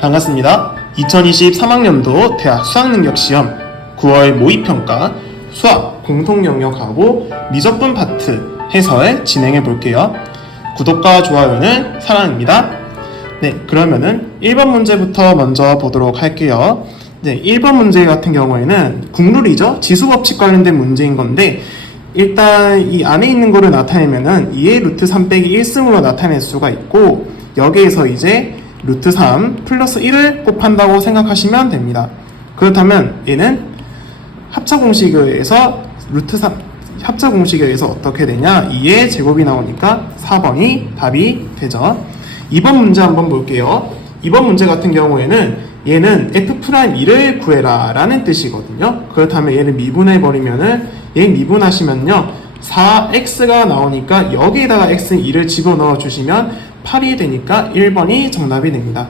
반갑습니다. 2020 3학년도 대학 수학능력시험 9월 모의평가 수학 공통영역하고 미적분 파트 해설 진행해 볼게요. 구독과 좋아요는 사랑입니다. 네, 그러면은 1번 문제부터 먼저 보도록 할게요. 네, 1번 문제 같은 경우에는 국룰이죠. 지수법칙 관련된 문제인 건데, 일단 이 안에 있는 거를 나타내면은 2의 루트 3 빼기 1승으로 나타낼 수가 있고, 여기에서 이제 루트 3 플러스 1을 곱한다고 생각하시면 됩니다. 그렇다면 얘는 합차공식에서 루트 3 합차공식에 의해서 어떻게 되냐, 2의 제곱이 나오니까 4번이 답이 되죠. 2번 문제 한번 볼게요. 2번 문제 같은 경우에는 얘는 F'2를 구해라 라는 뜻이거든요. 그렇다면 얘를 미분해버리면은, 얘 미분하시면요 4x가 나오니까 여기에다가 x는 2를 집어넣어 주시면 8이 되니까 1번이 정답이 됩니다.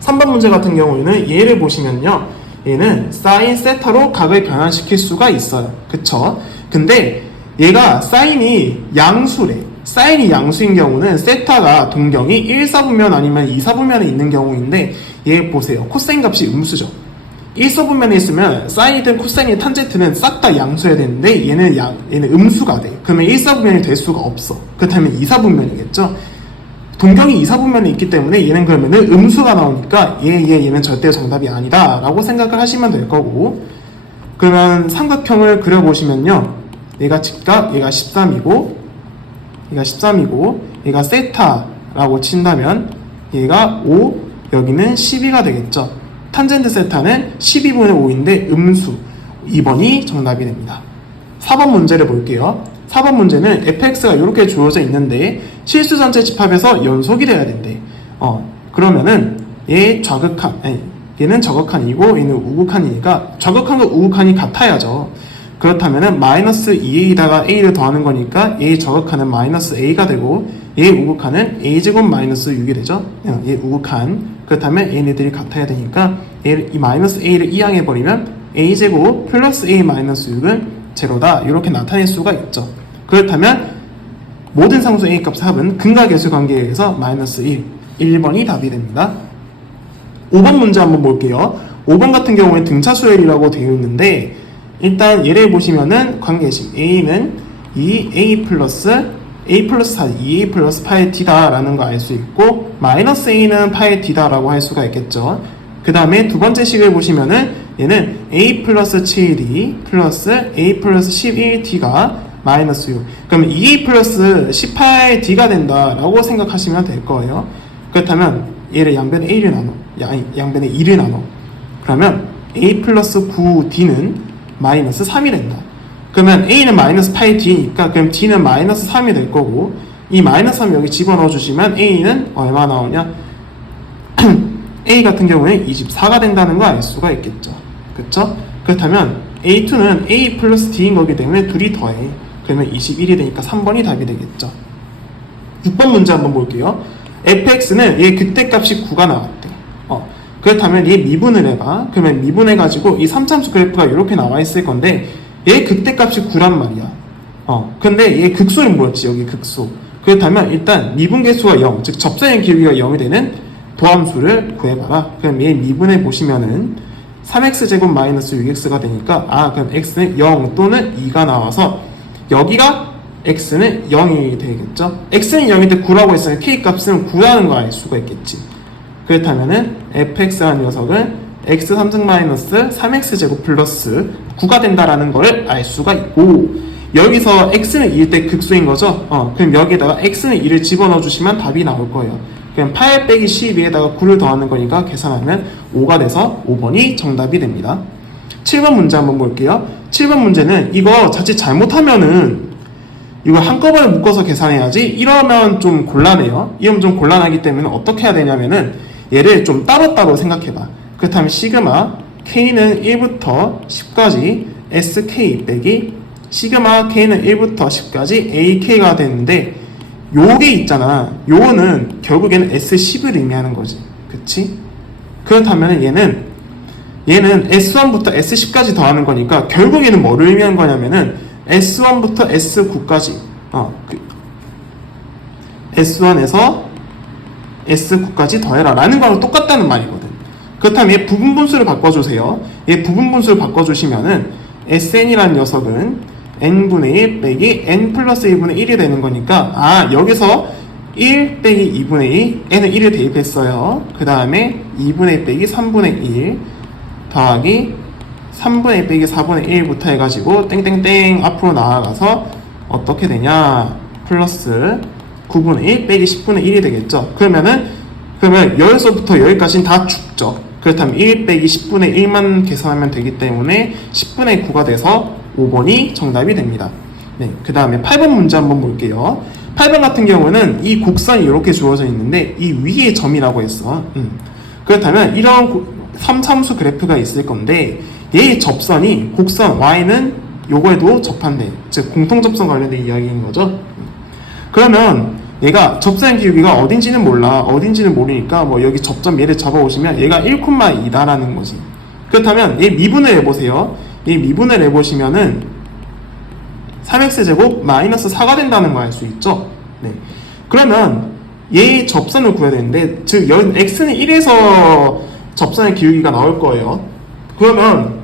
3번 문제 같은 경우에는 얘를 보시면요, 얘는 사인 세타로 각을 변환시킬 수가 있어요. 그쵸? 근데 얘가 사인이 양수래. 사인이 양수인 경우는 세타가 동경이 1사분면 아니면 2사분면에 있는 경우인데, 얘 보세요. 코사인 값이 음수죠. 1사분면에 있으면 사인이든 코사인이든 탄젠트는 싹 다 양수여야 되는데, 얘는 음수가 돼. 그러면 1사분면이 될 수가 없어. 그렇다면 2사분면이겠죠? 동경이 2사분면에 있기 때문에 얘는 그러면은 음수가 나오니까 얘는 절대 정답이 아니다 라고 생각을 하시면 될 거고, 그러면 삼각형을 그려보시면요, 얘가 직각, 얘가 13이고 얘가 세타라고 친다면 얘가 5, 여기는 12가 되겠죠. 탄젠트 세타는 12분의 5인데 음수, 2번이 정답이 됩니다. 4번 문제를 볼게요. 4번 문제는 fx가 이렇게 주어져 있는데 실수 전체 집합에서 연속이 돼야 된대. 그러면은 얘는 저극한이고 얘는 우극한이니까 저극한과 우극한이 같아야죠. 그렇다면은 마이너스 2a에다가 a를 더하는 거니까 얘 저극한은 마이너스 a가 되고 얘 우극한은 a제곱 마이너스 6이 되죠. 얘 우극한. 그렇다면 얘네들이 같아야 되니까 이 마이너스 a를 이항해버리면 a제곱 플러스 a 마이너스 6은 제로다, 이렇게 나타낼 수가 있죠. 그렇다면 모든 상수 a 값 합은 근각계수 관계에 의해서 마이너스 1번이 답이 됩니다. 5번 문제 한번 볼게요. 5번 같은 경우에 등차수열이라고 되어 있는데, 일단 얘를 보시면은 관계식 a는 2a 플러스 4, 2a 플러스 파이 t다 라는 거 알 수 있고, 마이너스 a는 파이 t다 라고 할 수가 있겠죠. 그 다음에 두 번째 식을 보시면은 얘는 a 플러스 7d 플러스 a 플러스 11t가 마이너스 6. 그러면 2a 플러스 18d가 된다 라고 생각하시면 될 거예요. 그렇다면 얘를 양변에 a를 나눠, 양변에 2를 나눠. 그러면 a 플러스 9d는 마이너스 3이 된다. 그러면 a는 마이너스 8d니까 그럼 d는 마이너스 3이 될 거고, 이 마이너스 3 여기 집어넣어 주시면 a는 얼마 나오냐? a 같은 경우에 24가 된다는 거 알 수가 있겠죠. 그쵸? 그렇다면 a2는 a 플러스 d인 거기 때문에 둘이 더해. 그러면 21이 되니까 3번이 답이 되겠죠. 6번 문제 한번 볼게요. fx는 얘 극대값이 9가 나왔대. 그렇다면 얘 미분을 해봐. 그러면 미분해가지고 이 3참수 그래프가 이렇게 나와 있을 건데, 얘 극대값이 9란 말이야. 근데 얘 극소는 뭐였지? 여기 극소. 그렇다면 일단 미분계수가 0, 즉 접선의 기울기가 0이 되는 도함수를 구해봐라. 그럼 얘 미분해 보시면은 3x제곱 마이너스 6x가 되니까, 그럼 x는 0 또는 2가 나와서 여기가 x는 0이 되겠죠. x는 0일 때 9라고 했으면 k값은 9라는 거 알 수가 있겠지. 그렇다면은 fx라는 녀석은 x 3승 마이너스 3x제곱 플러스 9가 된다라는 걸 알 수가 있고, 여기서 x는 2일 때 극소인 거죠. 그럼 여기에다가 x는 2를 집어넣어 주시면 답이 나올 거예요. 그럼 8 빼기 12에다가 9를 더하는 거니까 계산하면 5가 돼서 5번이 정답이 됩니다. 7번 문제 한번 볼게요. 7번 문제는 이거 자칫 잘못하면은 이거 한꺼번에 묶어서 계산해야지, 이러면 좀 곤란해요. 이러면 좀 곤란하기 때문에 어떻게 해야 되냐면은 얘를 좀 따로따로 생각해봐. 그렇다면 시그마 k는 1부터 10까지 sk 빼기 시그마 k는 1부터 10까지 ak가 되는데, 요게 있잖아. 요거는 결국에는 S10을 의미하는 거지. 그치? 그렇다면 얘는 S1부터 S10까지 더하는 거니까 결국에는 뭐를 의미하는 거냐면은 S9까지 더해라 라는 거랑 똑같다는 말이거든. 그렇다면 얘 부분분수를 바꿔주세요. 얘 부분분수를 바꿔주시면은 Sn이라는 녀석은 n분의 1 빼기 n 플러스 1분의 1이 되는 거니까 여기서 1 빼기 2분의 2 n은 1을 대입했어요. 그 다음에 2분의 1 빼기 3분의 1 더하기 3분의 1 빼기 4분의 1부터 해가지고 땡땡땡 앞으로 나아가서 어떻게 되냐 플러스 9분의 1 빼기 10분의 1이 되겠죠. 그러면 여기서부터 여기까지는 다 죽죠. 그렇다면 1 빼기 10분의 1만 계산하면 되기 때문에 10분의 9가 돼서 5번이 정답이 됩니다. 네, 그 다음에 8번 문제 한번 볼게요. 8번 같은 경우는 이 곡선이 이렇게 주어져 있는데 이 위에 점이라고 했어. 그렇다면 이런 3참수 그래프가 있을 건데 얘의 접선이 곡선 y는 요거에도 접한대. 즉 공통접선 관련된 이야기인 거죠. 그러면 얘가 접선 기울기가 어딘지는 몰라. 어딘지는 모르니까 뭐 여기 접점 얘를 잡아오시면 얘가 1,2다라는 거지. 그렇다면 얘 미분을 해보세요. 얘 미분을 해보시면은 3x제곱 마이너스 4가 된다는 거 알 수 있죠. 네. 그러면 얘의 접선을 구해야 되는데 즉 여기 x는 1에서 접선의 기울기가 나올 거예요. 그러면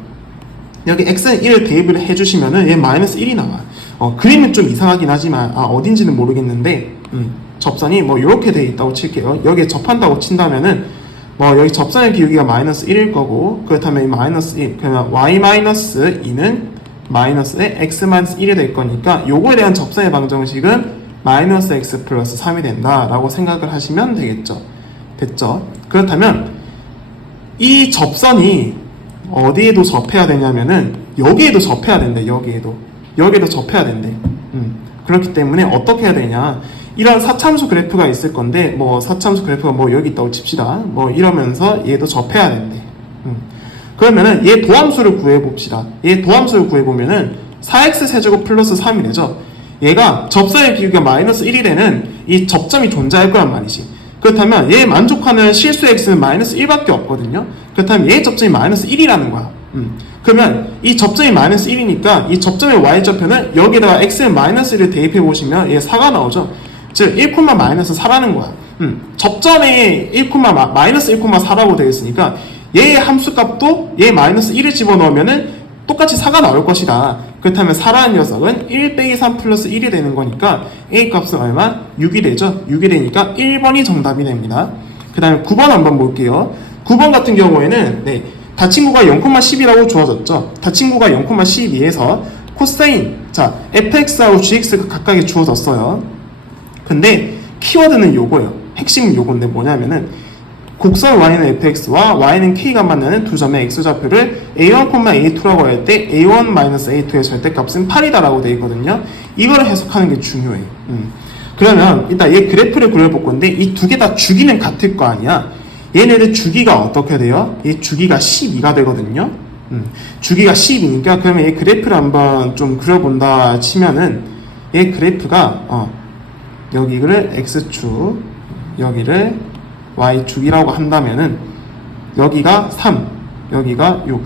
여기 x는 1을 대입을 해주시면은 얘 마이너스 1이 나와. 그림은 좀 이상하긴 하지만 어딘지는 모르겠는데 접선이 뭐 이렇게 돼 있다고 칠게요. 여기에 접한다고 친다면은 뭐 여기 접선의 기울기가 마이너스 1일 거고 그렇다면 이 마이너스 1 그러면 y 마이너스 2는 마이너스에 x 마이너스 1이 될 거니까 요거에 대한 접선의 방정식은 마이너스 x 플러스 3이 된다라고 생각을 하시면 되겠죠. 됐죠? 그렇다면 이 접선이 어디에도 접해야 되냐면은 여기에도 접해야 된대. 여기에도 접해야 된대. 그렇기 때문에 어떻게 해야 되냐, 이런 4참수 그래프가 있을 건데 뭐 4참수 그래프가 뭐 여기 있다고 칩시다. 뭐 이러면서 얘도 접해야 된대. 그러면은 얘 도함수를 구해봅시다. 얘 도함수를 구해보면은 4x 세제곱 플러스 3이 되죠. 얘가 접선의 기울기가 마이너스 1이 되는 이 접점이 존재할 거란 말이지. 그렇다면 얘 만족하는 실수 x는 마이너스 1밖에 없거든요. 그렇다면 얘 접점이 마이너스 1이라는 거야. 그러면 이 접점이 마이너스 1이니까 이 접점의 y좌표는 여기다가 x의 마이너스 1을 대입해 보시면 얘 4가 나오죠. 즉 1, 마이너스 4라는 거야. 접점에 마이너스 1,4라고 되어 있으니까 얘의 함수값도 얘 마이너스 1을 집어넣으면은 똑같이 4가 나올 것이다. 그렇다면 4라는 녀석은 1 빼기 3 플러스 1이 되는 거니까 A 값은 얼마? 6이 되죠. 6이 되니까 1번이 정답이 됩니다. 그 다음에 9번 한번 볼게요. 9번 같은 경우에는 다친구가 0,10이라고 주어졌죠. 다친구가 0,12에서 코사인, fx하고 gx가 각각에 주어졌어요. 근데 키워드는 요거예요. 핵심은 요건데 뭐냐면은 곡선 y는 fx와 y는 k가 만나는 두 점의 x좌표를 a1, a2라고 할 때 a1-a2의 절대값은 8이다라고 되어 있거든요. 이거를 해석하는 게 중요해. 그러면 일단 얘 그래프를 그려볼 건데 이 두 개 다 주기는 같을 거 아니야. 얘네들 주기가 어떻게 돼요? 얘 주기가 12가 되거든요. 주기가 12니까 그러면 얘 그래프를 한번 좀 그려본다 치면은 얘 그래프가 여기를 x축, 여기를 y축이라고 한다면은 여기가 3, 여기가 6.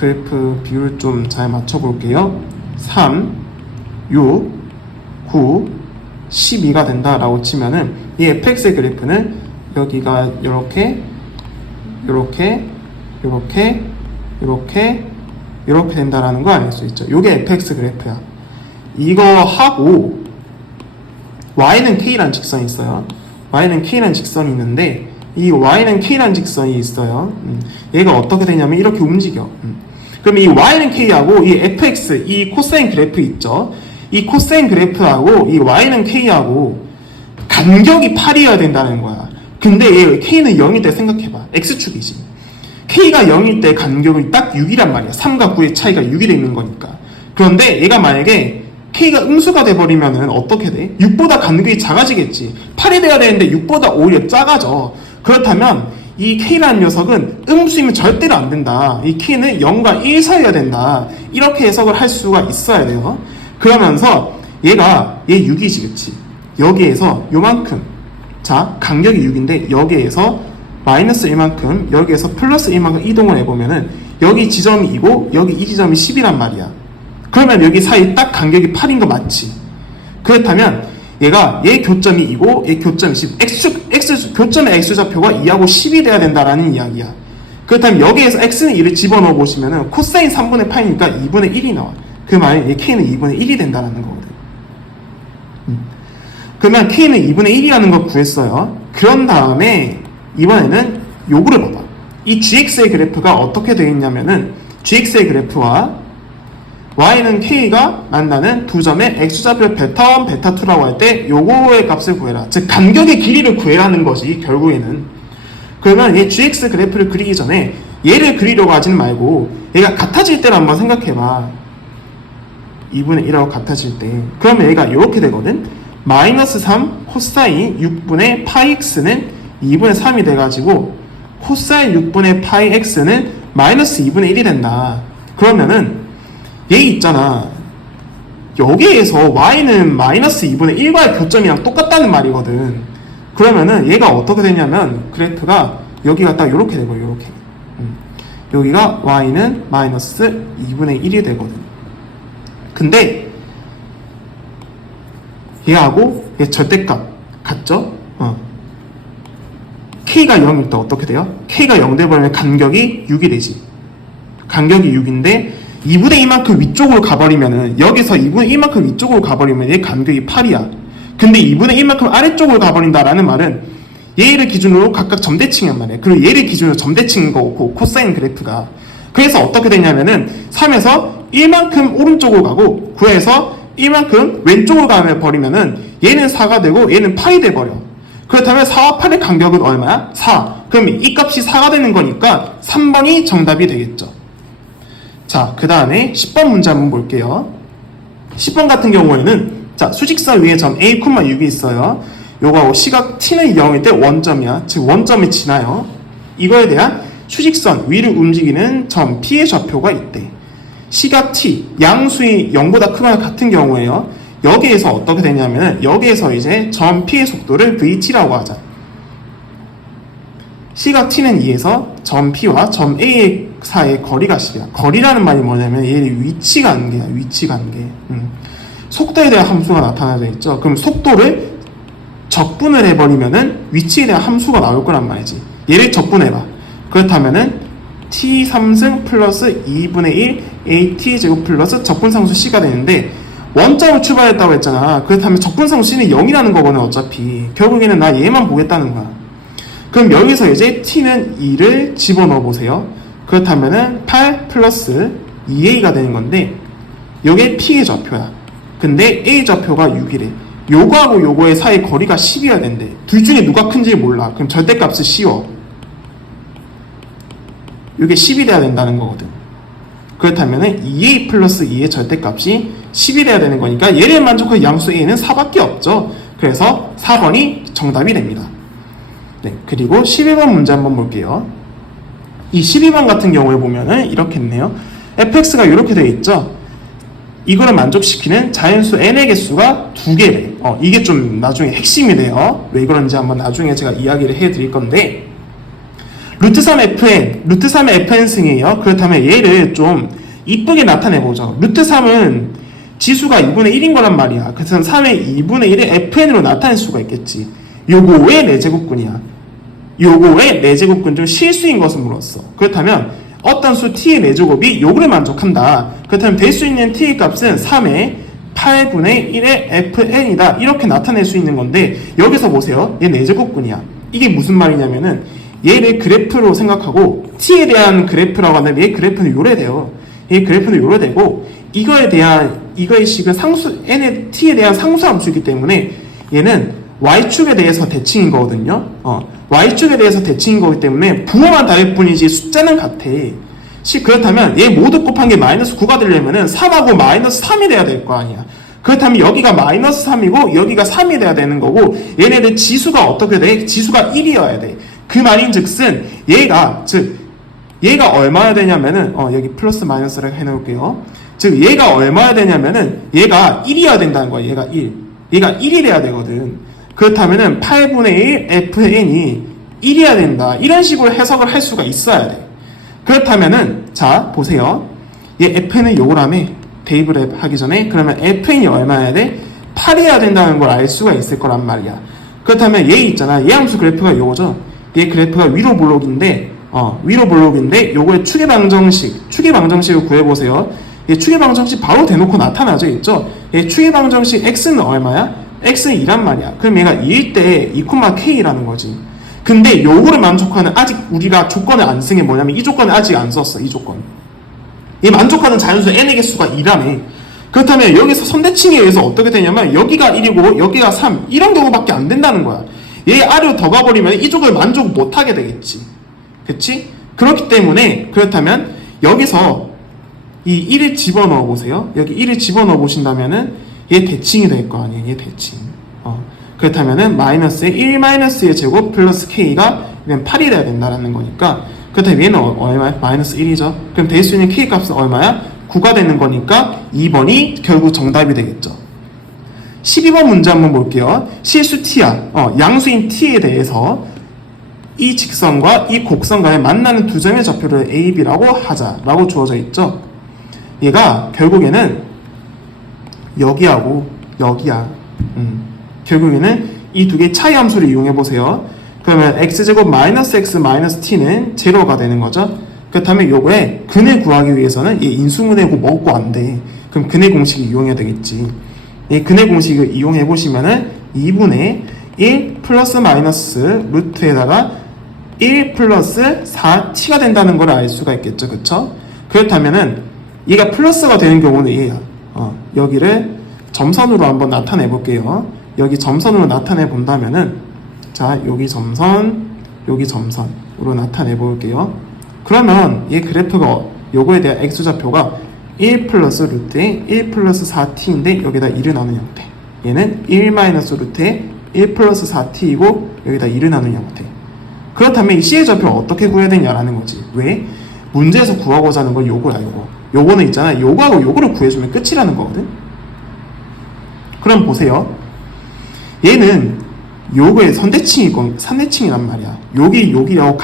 그래프 비율 좀 잘 맞춰볼게요. 3, 6, 9, 12가 된다라고 치면은 이 fx의 그래프는 여기가 이렇게 된다라는 거 알 수 있죠. 요게 fx 그래프야. 이거 하고 y는 k라는 직선이 있어요. y는 k라는 직선이 있는데 이 y는 k라는 직선이 있어요. 얘가 어떻게 되냐면 이렇게 움직여. 그럼 이 y는 k하고 이 fx, 이 코사인 그래프 있죠. 이 코사인 그래프하고 이 y는 k하고 간격이 8이어야 된다는 거야. 근데 얘 k는 0일 때 생각해봐. x축이지. k가 0일 때 간격이 딱 6이란 말이야. 3과 9의 차이가 6이 되는 거니까. 그런데 얘가 만약에 k가 음수가 돼버리면은 어떻게 돼? 6보다 간격이 작아지겠지. 8이 돼야 되는데 6보다 오히려 작아져. 그렇다면 이 k라는 녀석은 음수이면 절대로 안 된다. 이 k는 0과 1 사이여야 된다. 이렇게 해석을 할 수가 있어야 돼요. 그러면서 얘 6이지, 그치? 여기에서 요만큼, 간격이 6인데 여기에서 마이너스 1만큼, 여기에서 플러스 1만큼 이동을 해보면은 여기 지점이 2고 여기 이 지점이 10이란 말이야. 그러면 여기 사이 딱 간격이 8인 거 맞지? 그렇다면 얘 교점이 2고 얘 교점이 10. 교점의 x좌표가 2하고 10이 돼야 된다라는 이야기야. 그렇다면 여기에서 x는 2를 집어넣어 보시면은 코사인 3분의 파이니까 2분의 1이 나와. 그 말은 얘 k는 2분의 1이 된다는 거거든. 그러면 k는 2분의 1이라는 걸 구했어요. 그런 다음에 이번에는 요거를 봐봐. 이 gx의 그래프가 어떻게 되겠냐면은 gx의 그래프와 y는 k가 만나는 두 점의 x좌표 베타1, 베타2라고 할 때 요거의 값을 구해라. 즉 간격의 길이를 구해라는 것이 결국에는. 그러면 얘 gx 그래프를 그리기 전에 얘를 그리려고 하진 말고 얘가 같아질 때를 한번 생각해봐. 2분의 1하고 같아질 때. 그러면 얘가 이렇게 되거든. 마이너스 3 코사인 6분의 파이 x는 2분의 3이 돼가지고 코사인 6분의 파이 x는 마이너스 2분의 1이 된다. 그러면은 얘 있잖아. 여기에서 y는 마이너스 2분의 1과의 교점이랑 똑같다는 말이거든. 그러면은 얘가 어떻게 되냐면 그래프가 여기가 딱 이렇게 되고 이렇게. 여기가 y는 마이너스 2분의 1이 되거든. 근데 얘하고 얘 절대값 같죠? k가 0일 때 어떻게 돼요? k가 0 돼버리면 간격이 6이 되지. 간격이 6인데 2분의 2만큼 위쪽으로 가버리면은 여기서 2분의 1만큼 위쪽으로 가버리면 얘 간격이 8이야. 근데 2분의 1만큼 아래쪽으로 가버린다라는 말은 얘를 기준으로 각각 점대칭이란 말이야. 그리고 얘를 기준으로 점대칭인 거고 코사인 그래프가. 그래서 어떻게 되냐면은 3에서 1만큼 오른쪽으로 가고 9에서 1만큼 왼쪽으로 가버리면은 얘는 4가 되고 얘는 8이 돼버려. 그렇다면 4와 8의 간격은 얼마야? 4. 그럼 이 값이 4가 되는 거니까 3번이 정답이 되겠죠. 자, 그 다음에 10번 문제 한번 볼게요. 10번 같은 경우에는 자, 수직선 위에 점 A, 6이 있어요. 요거하고 시각 T는 0일 때 원점이야. 즉 원점이 지나요. 이거에 대한 수직선 위를 움직이는 점 P의 좌표가 있대. 시각 T, 양수이 0보다 크거나 같은 경우에요. 여기에서 어떻게 되냐면 여기에서 이제 점 P의 속도를 VT라고 하자. 시각 T는 2에서 점 P와 점 A 사이의 거리가 10이야. 거리라는 말이 뭐냐면 얘의 위치 관계야. 위치 관계. 속도에 대한 함수가 나타나져 있죠. 그럼 속도를 적분을 해버리면은 위치에 대한 함수가 나올 거란 말이지. 얘를 적분해봐. 그렇다면은 t 3승 플러스 2분의 1 at 제곱 플러스 적분상수 c가 되는데 원점을 출발했다고 했잖아. 그렇다면 적분상수 c는 0이라는 거거든. 어차피 결국에는 나 얘만 보겠다는 거야. 그럼 여기서 이제 t는 2를 집어넣어 보세요. 그렇다면은 8 플러스 2a가 되는 건데 요게 p의 좌표야. 근데 a 좌표가 6이래. 요거하고 요거의 사이 거리가 10이어야 된대. 둘 중에 누가 큰지 몰라. 그럼 절대값을 씌워. 요게 10이 돼야 된다는 거거든. 그렇다면은 2a 플러스 2의 절대값이 10이 돼야 되는 거니까 얘를 만족한 양수 a는 4밖에 없죠. 그래서 4번이 정답이 됩니다. 네, 그리고 12번 문제 한번 볼게요. 이 12번 같은 경우에 보면은 이렇게 있네요. fx가 이렇게 되어 있죠. 이거를 만족시키는 자연수 n의 개수가 2개래. 이게 좀 나중에 핵심이 돼요. 왜 그런지 한번 나중에 제가 이야기를 해드릴 건데 루트 3fn, 루트 3의 fn승이에요. 그렇다면 얘를 좀 이쁘게 나타내보죠. 루트 3은 지수가 2분의 1인 거란 말이야. 그래서 3의 2분의 1을 fn으로 나타낼 수가 있겠지. 요거 왜 4제곱근이야? 요거 왜 4제곱근 중 실수인 것을 물었어. 그렇다면 어떤 수 t의 4제곱이 요거를 만족한다. 그렇다면 될 수 있는 t의 값은 3의 8분의 1의 fn이다. 이렇게 나타낼 수 있는 건데 여기서 보세요. 얘 4제곱근이야. 이게 무슨 말이냐면은 얘를 그래프로 생각하고 t에 대한 그래프라고 하는데 얘 그래프는 요래 돼요. 얘 그래프는 요래 되고 이거의 식은 상수 n의 t에 대한 상수함수이기 때문에 얘는 y축에 대해서 대칭인 거거든요. y축에 대해서 대칭인 거기 때문에 부호만 다를 뿐이지 숫자는 같아. 그렇다면 얘 모두 곱한 게 마이너스 9가 되려면은 3하고 마이너스 3이 돼야 될 거 아니야. 그렇다면 여기가 마이너스 3이고 여기가 3이 돼야 되는 거고 얘네들 지수가 어떻게 돼? 지수가 1이어야 돼. 그 말인즉슨 얘가 얼마야 되냐면은 여기 플러스 마이너스를 해놓을게요. 즉 얘가 얼마야 되냐면은 얘가 1이어야 된다는 거야. 얘가 1이 돼야 되거든. 그렇다면은 8분의 1 fn이 1이어야 된다. 이런 식으로 해석을 할 수가 있어야 돼. 그렇다면은 자 보세요. 얘 fn은 요거라며 대입을 하기 전에 그러면 fn이 얼마여야 돼? 8이어야 된다는 걸 알 수가 있을 거란 말이야. 그렇다면 얘 있잖아. 얘 함수 그래프가 요거죠. 얘 그래프가 위로 블록인데 요거의 추계 방정식을 구해보세요. 얘 추계 방정식 바로 대놓고 나타나죠. 있죠? 얘 추계 방정식 x는 얼마야? x는 2란 말이야. 그럼 얘가 2일 때 2,k라는 거지. 근데 요거를 만족하는 아직 우리가 조건을 안 쓴 게 뭐냐면 이 조건을 아직 안 썼어. 이 조건. 얘 만족하는 자연수 n의 개수가 2라네. 그렇다면 여기서 선대칭에 의해서 어떻게 되냐면 여기가 1이고 여기가 3 이런 경우밖에 안 된다는 거야. 얘 아래로 더 가버리면 이쪽을 만족 못하게 되겠지. 그치? 그렇기 때문에 그렇다면 여기서 이 1을 집어넣어 보세요. 여기 1을 집어넣어 보신다면은 얘 대칭이 될 거 아니에요. 얘 대칭. 그렇다면은 마이너스의 1 마이너스의 제곱 플러스 k가 8이 돼야 된다라는 거니까 그렇다면 얘는 얼마야? 마이너스 1이죠. 그럼 될 수 있는 k 값은 얼마야? 9가 되는 거니까 2번이 결국 정답이 되겠죠. 12번 문제 한번 볼게요. 실수 t야. 양수인 t에 대해서 이 직선과 이 곡선과의 만나는 두 점의 좌표를 a, b라고 하자라고 주어져 있죠. 얘가 결국에는 여기하고 여기야. 결국에는 이 두 개의 차이 함수를 이용해 보세요. 그러면 x제곱 마이너스 x 마이너스 t는 제로가 되는 거죠. 그렇다면 요거에 근을 구하기 위해서는 얘 인수분해고 먹고 안 돼. 그럼 근의 공식을 이용해야 되겠지. 이 근의 공식을 이용해 보시면은 2분의 1 플러스 마이너스 루트에다가 1 플러스 4t가 된다는 걸 알 수가 있겠죠. 그쵸? 그렇다면은 얘가 플러스가 되는 경우는 얘야. 여기를 점선으로 한번 나타내 볼게요. 여기 점선으로 나타내 본다면은 자, 여기 점선, 여기 점선으로 나타내 볼게요. 그러면 얘 그래프가 요거에 대한 x좌표가 1 플러스 루트에 1 플러스 4t인데 여기다 1을 나눈 형태. 얘는 1 마이너스 루트에 1 플러스 4t이고 여기다 1을 나눈 형태. 그렇다면 이 c의 좌표를 어떻게 구해야 되냐라는 거지. 왜? 문제에서 구하고자 하는 건 요거야, 요거. 요거는 있잖아. 요거하고 요거를 구해주면 끝이라는 거거든. 그럼 보세요. 얘는 요거의 선대칭이란 말이야. 여기하고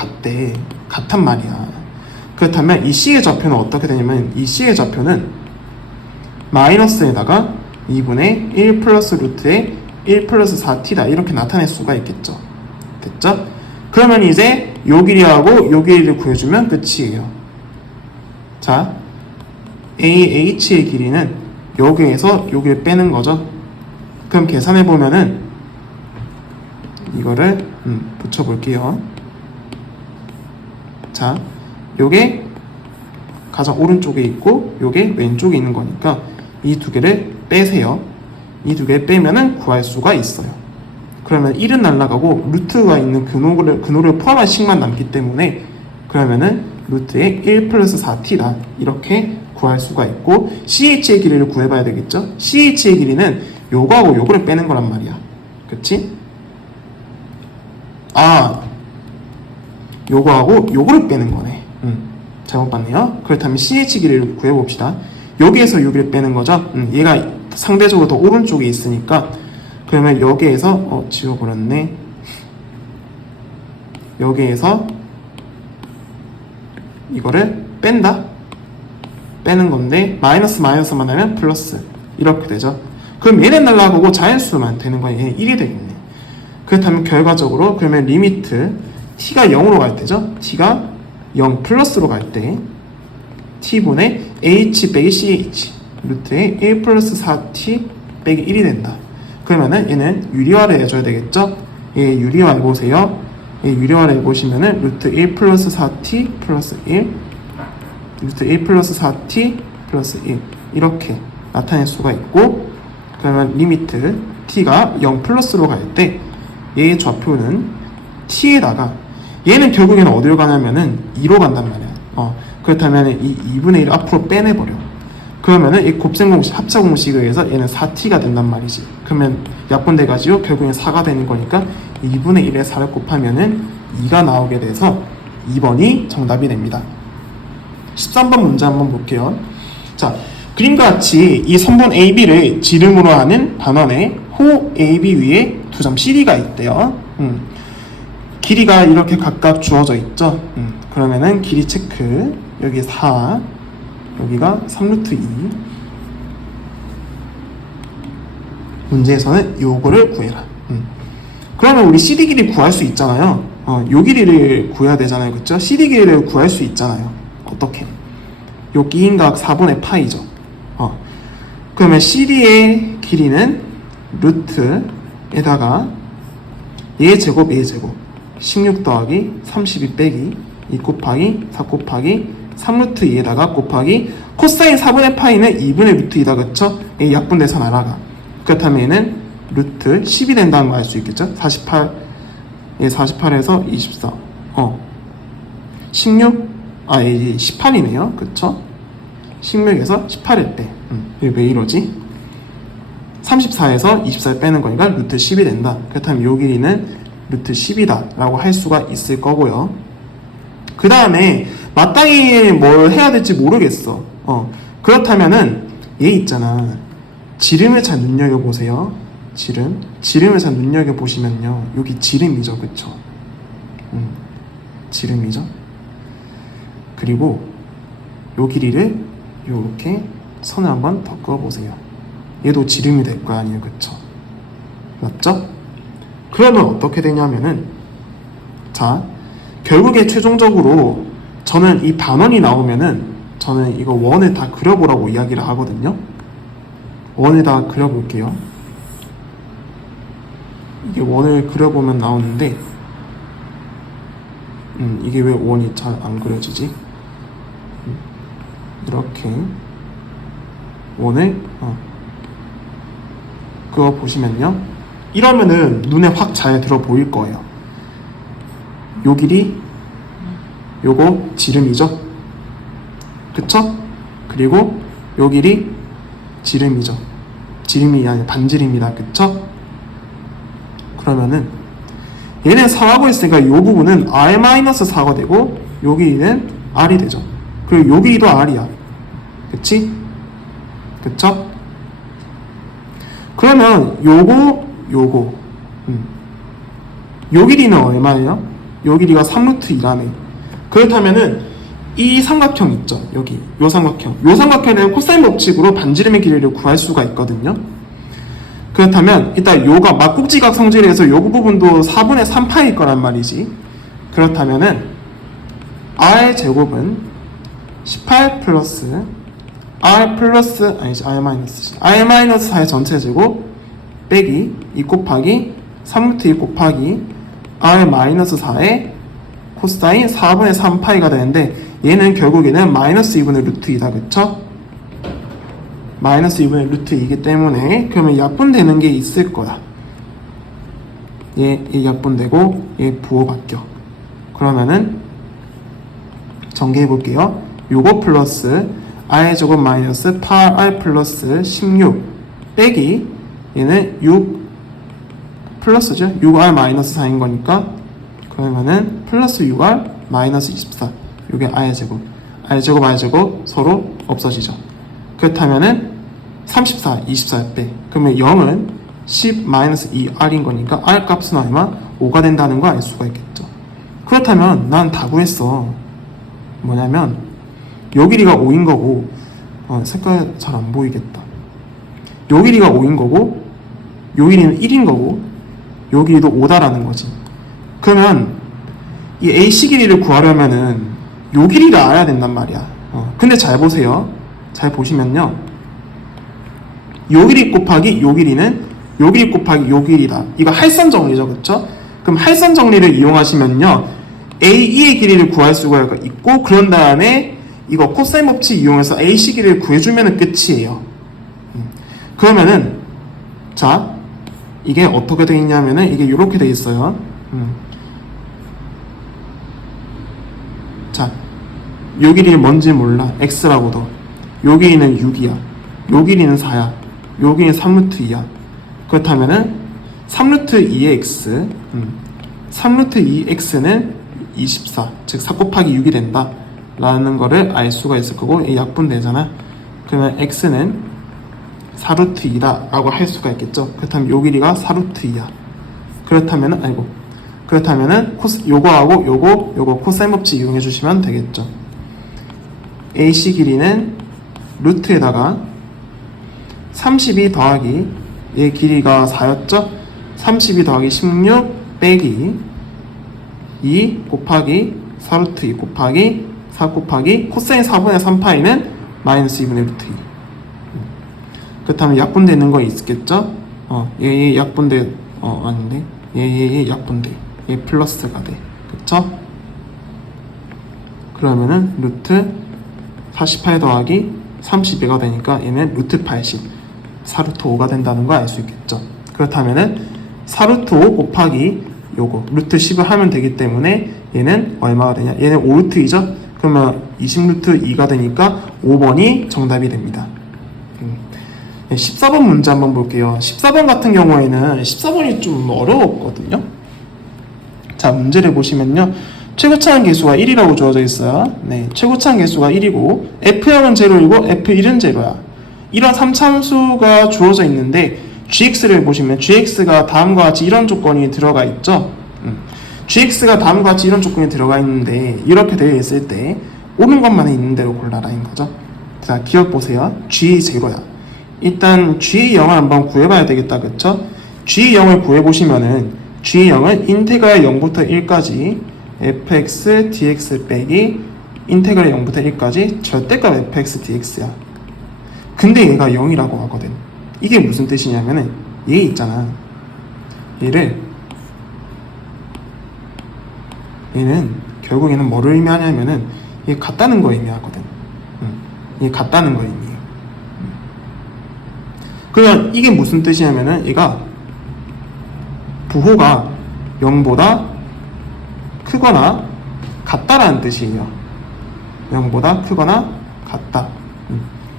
같단 말이야. 그렇다면 이 c의 좌표는 어떻게 되냐면 이 c의 좌표는 마이너스에다가 2분의 1 플러스 루트에 1 플러스 4t다 이렇게 나타낼 수가 있겠죠. 됐죠? 그러면 이제 요 길이하고 요 길이를 구해주면 끝이에요. 자, AH의 길이는 여기에서 여기를 빼는 거죠. 그럼 계산해 보면은 이거를 붙여볼게요. 자, 요게 가장 오른쪽에 있고 요게 왼쪽에 있는 거니까 이 두 개를 빼세요. 이 두 개를 빼면은 구할 수가 있어요. 그러면 1은 날라가고 루트가 있는 근호를 포함한 식만 남기 때문에 그러면은 루트에 1 플러스 4t다 이렇게 구할 수가 있고 CH의 길이를 구해봐야 되겠죠. CH의 길이는 요거하고 요거를 빼는 거란 말이야. 그치? 요거하고 요거를 빼는 거네. 잘못 봤네요. 그렇다면 CH 길이를 구해봅시다. 여기에서 여기를 빼는 거죠. 얘가 상대적으로 더 오른쪽에 있으니까 그러면 여기에서 지워버렸네. 여기에서 이거를 뺀다. 빼는 건데 마이너스만 하면 플러스 이렇게 되죠. 그럼 얘는 날라가고 자연수만 되는 거야. 얘 1이 되겠네. 그렇다면 결과적으로 그러면 리미트 t가 0으로 갈 때죠. t가 0 플러스로 갈 때 t분의 h 빼기 ch 루트에 1 플러스 4t 빼기 1이 된다. 그러면은 얘는 유리화를 해줘야 되겠죠. 얘 유리화 해보세요. 얘 유리화를 해보시면은 루트 1 플러스 4t 플러스 1 루트 1 플러스 4t 플러스 1 이렇게 나타낼 수가 있고 그러면 리미트 t가 0 플러스로 갈 때 얘의 좌표는 t에다가 얘는 결국에는 어디로 가냐면은 2로 간단 말이야. 그렇다면 이 2분의 1을 앞으로 빼내버려. 그러면은 이 곱셈 공식, 합차 공식에 의해서 얘는 4t가 된단 말이지. 그러면 약분돼가지고 결국엔 4가 되는 거니까 2분의 1에 4를 곱하면은 2가 나오게 돼서 2번이 정답이 됩니다. 13번 문제 한번 볼게요. 자, 그림과 같이 이 선분 AB를 지름으로 하는 반원에 호 AB 위에 두 점 CD가 있대요. 길이가 이렇게 각각 주어져 있죠. 그러면은 길이 체크 여기 4 여기가 3루트 2 문제에서는 요거를 구해라. 그러면 우리 CD 길이 구할 수 있잖아요. 요 길이를 구해야 되잖아요. 그쵸? CD 길이를 구할 수 있잖아요. 어떻게? 요 기인각 4분의 파이죠. 그러면 CD의 길이는 루트에다가 얘 제곱 16 더하기 32 빼기 2 곱하기 4 곱하기 3루트 2에다가 곱하기 코사인 4분의 파이는 2분의 루트 2다. 그쵸? 얘 약분돼서 날아가. 그렇다면 얘는 루트 10이 된다는 거 알 수 있겠죠? 48, 얘 48에서 24. 16, 얘 18이네요. 그쵸? 16에서 18을 빼. 이게 왜 이러지? 34에서 24를 빼는 거니까 루트 10이 된다. 그렇다면 요 길이는 루트 10이다 라고 할 수가 있을 거고요. 그 다음에 마땅히 뭘 해야 될지 모르겠어. 그렇다면은 얘 있잖아. 지름을 잘 눈여겨보세요. 지름을 잘 눈여겨보시면요. 여기 지름이죠. 그쵸? 지름이죠. 그리고 요 길이를 요렇게 선을 한번 더 그어보세요. 얘도 지름이 될 거 아니에요. 그쵸? 맞죠? 그러면 어떻게 되냐면은, 자, 결국에 최종적으로 저는 이 반원이 나오면은 저는 이거 원을 다 그려보라고 이야기를 하거든요. 원을 다 그려볼게요. 이게 원을 그려보면 나오는데, 이게 왜 원이 잘 안 그려지지? 이렇게 원을 그거 보시면요, 이러면은 눈에 확 잘 들어 보일 거예요. 요 길이 요거 지름이죠. 그쵸? 그리고 요 길이 지름이죠. 지름이 아니라 반지름이다. 그쵸? 그러면은 얘는 4하고 있으니까 요 부분은 R-4가 되고 요 길이는 R이 되죠. 그리고 요 길이도 R이야. 그치? 그쵸? 그러면 요거 요 길이는 얼마예요? 요 길이가 3루트 2라네. 그렇다면은 이 삼각형 있죠. 여기 요 삼각형에는 코사인 법칙으로 반지름의 길이를 구할 수가 있거든요. 그렇다면 일단 요가 막국지각 성질에서 요 부분도 4분의 3파일 거란 말이지. 그렇다면은 R 제곱은 18 플러스 R 플러스 아니지 R-4의 전체 제곱 빼기 2 곱하기 3루트 2 곱하기 R-4의 코사인 4분의 3파이가 되는데, 얘는 결국에는 마이너스 2분의 루트 2다. 그쵸? 마이너스 2분의 루트 2이기 때문에 그러면 약분되는 게 있을 거야. 얘 약분되고 얘 부호 바뀌어. 그러면은 전개해 볼게요. 요거 플러스 R제곱 마이너스 8R 플러스 16 빼기 얘는 6 플러스죠. 6R 마이너스 4인 거니까, 그러면은 플러스 6R 마이너스 24. 요게 R제곱 R제곱 서로 없어지죠. 그렇다면은 34, 24 빼. 그러면 0은 10 마이너스 2R인 거니까 R 값은 얼마? 5가 된다는 거 알 수가 있겠죠. 그렇다면 난 다 구했어. 뭐냐면 요 길이가 5인 거고, 색깔 잘 안 보이겠다. 요 길이가 5인 거고, 요 길이는 1인 거고, 요 길이도 5다라는 거지. 그러면 이 AC 길이를 구하려면은 요 길이를 알아야 된단 말이야. 근데 잘 보세요. 잘 보시면요, 요 길이 곱하기 요 길이는 요 길이 곱하기 요 길이다. 이거 할선 정리죠. 그쵸? 그럼 할선 정리를 이용하시면요, AE의 길이를 구할 수가 있고, 그런 다음에 이거 코사인 법칙 이용해서 AC 길이를 구해주면 끝이에요. 그러면은 자, 이게 어떻게 되어 있냐면은 이게 이렇게 되어 있어요. 자, 요 길이 뭔지 몰라. X라고 둬. 요 길이는 6이야. 요 길이는 4야. 요 길이는 3루트 2야. 그렇다면은 3루트 2의 X, 3루트 2X는 24, 즉 4 곱하기 6이 된다 라는 거를 알 수가 있을 거고, 이 약분되잖아. 그러면 X는 4루트 2다 라고 할 수가 있겠죠. 그렇다면 요 길이가 4루트 2야. 그렇다면은 요거하고 요거 코사인 법칙 이용해 주시면 되겠죠. AC 길이는 루트에다가 32 더하기 얘 길이가 4였죠? 32 더하기 16 빼기 2 곱하기 4루트 2 곱하기 4 곱하기 코사인 4분의 3파이는 마이너스 2분의 루트 2. 그렇다면 약분되어 있는 거 있겠죠? 얘 약분돼, 아닌데? 얘 약분돼. 얘 플러스가 돼. 그쵸? 그러면은 루트 48 더하기 32가 되니까 얘는 루트 80, 4루트 5가 된다는 거 알 수 있겠죠? 그렇다면은 4루트 5 곱하기 요거 루트 10을 하면 되기 때문에 얘는 얼마가 되냐? 얘는 5루트 2죠? 그러면 20루트 2가 되니까 5번이 정답이 됩니다. 14번 문제 한번 볼게요. 14번 같은 경우에는 14번이 좀 어려웠거든요. 자, 문제를 보시면요. 최고차항 계수가 1이라고 주어져 있어요. 네, 최고차항 계수가 1이고 F0은 제로이고 F1은 제로야. 이런 3참수가 주어져 있는데 gx를 보시면 gx가 다음과 같이 이런 조건이 들어가 있죠. gx가 다음과 같이 이런 조건이 들어가 있는데 이렇게 되어 있을 때 오는 것만 있는 대로 골라라인 거죠. 자, 기억 보세요. g 제로야. 일단 g0을 한번 구해봐야 되겠다, 그쵸? g0을 구해보시면은 g0은 인테그랄 0부터 1까지 fx dx 빼기 인테그랄 0부터 1까지 절대값 fx dx야. 근데 얘가 0이라고 하거든. 이게 무슨 뜻이냐면은 얘 있잖아. 얘는 결국 얘는 뭐를 의미하냐면은 얘 같다는 거 의미하거든. 얘 같다는 거 의미해. 그러면 이게 무슨 뜻이냐면은 얘가 부호가 0보다 크거나 같다라는 뜻이에요. 0보다 크거나 같다.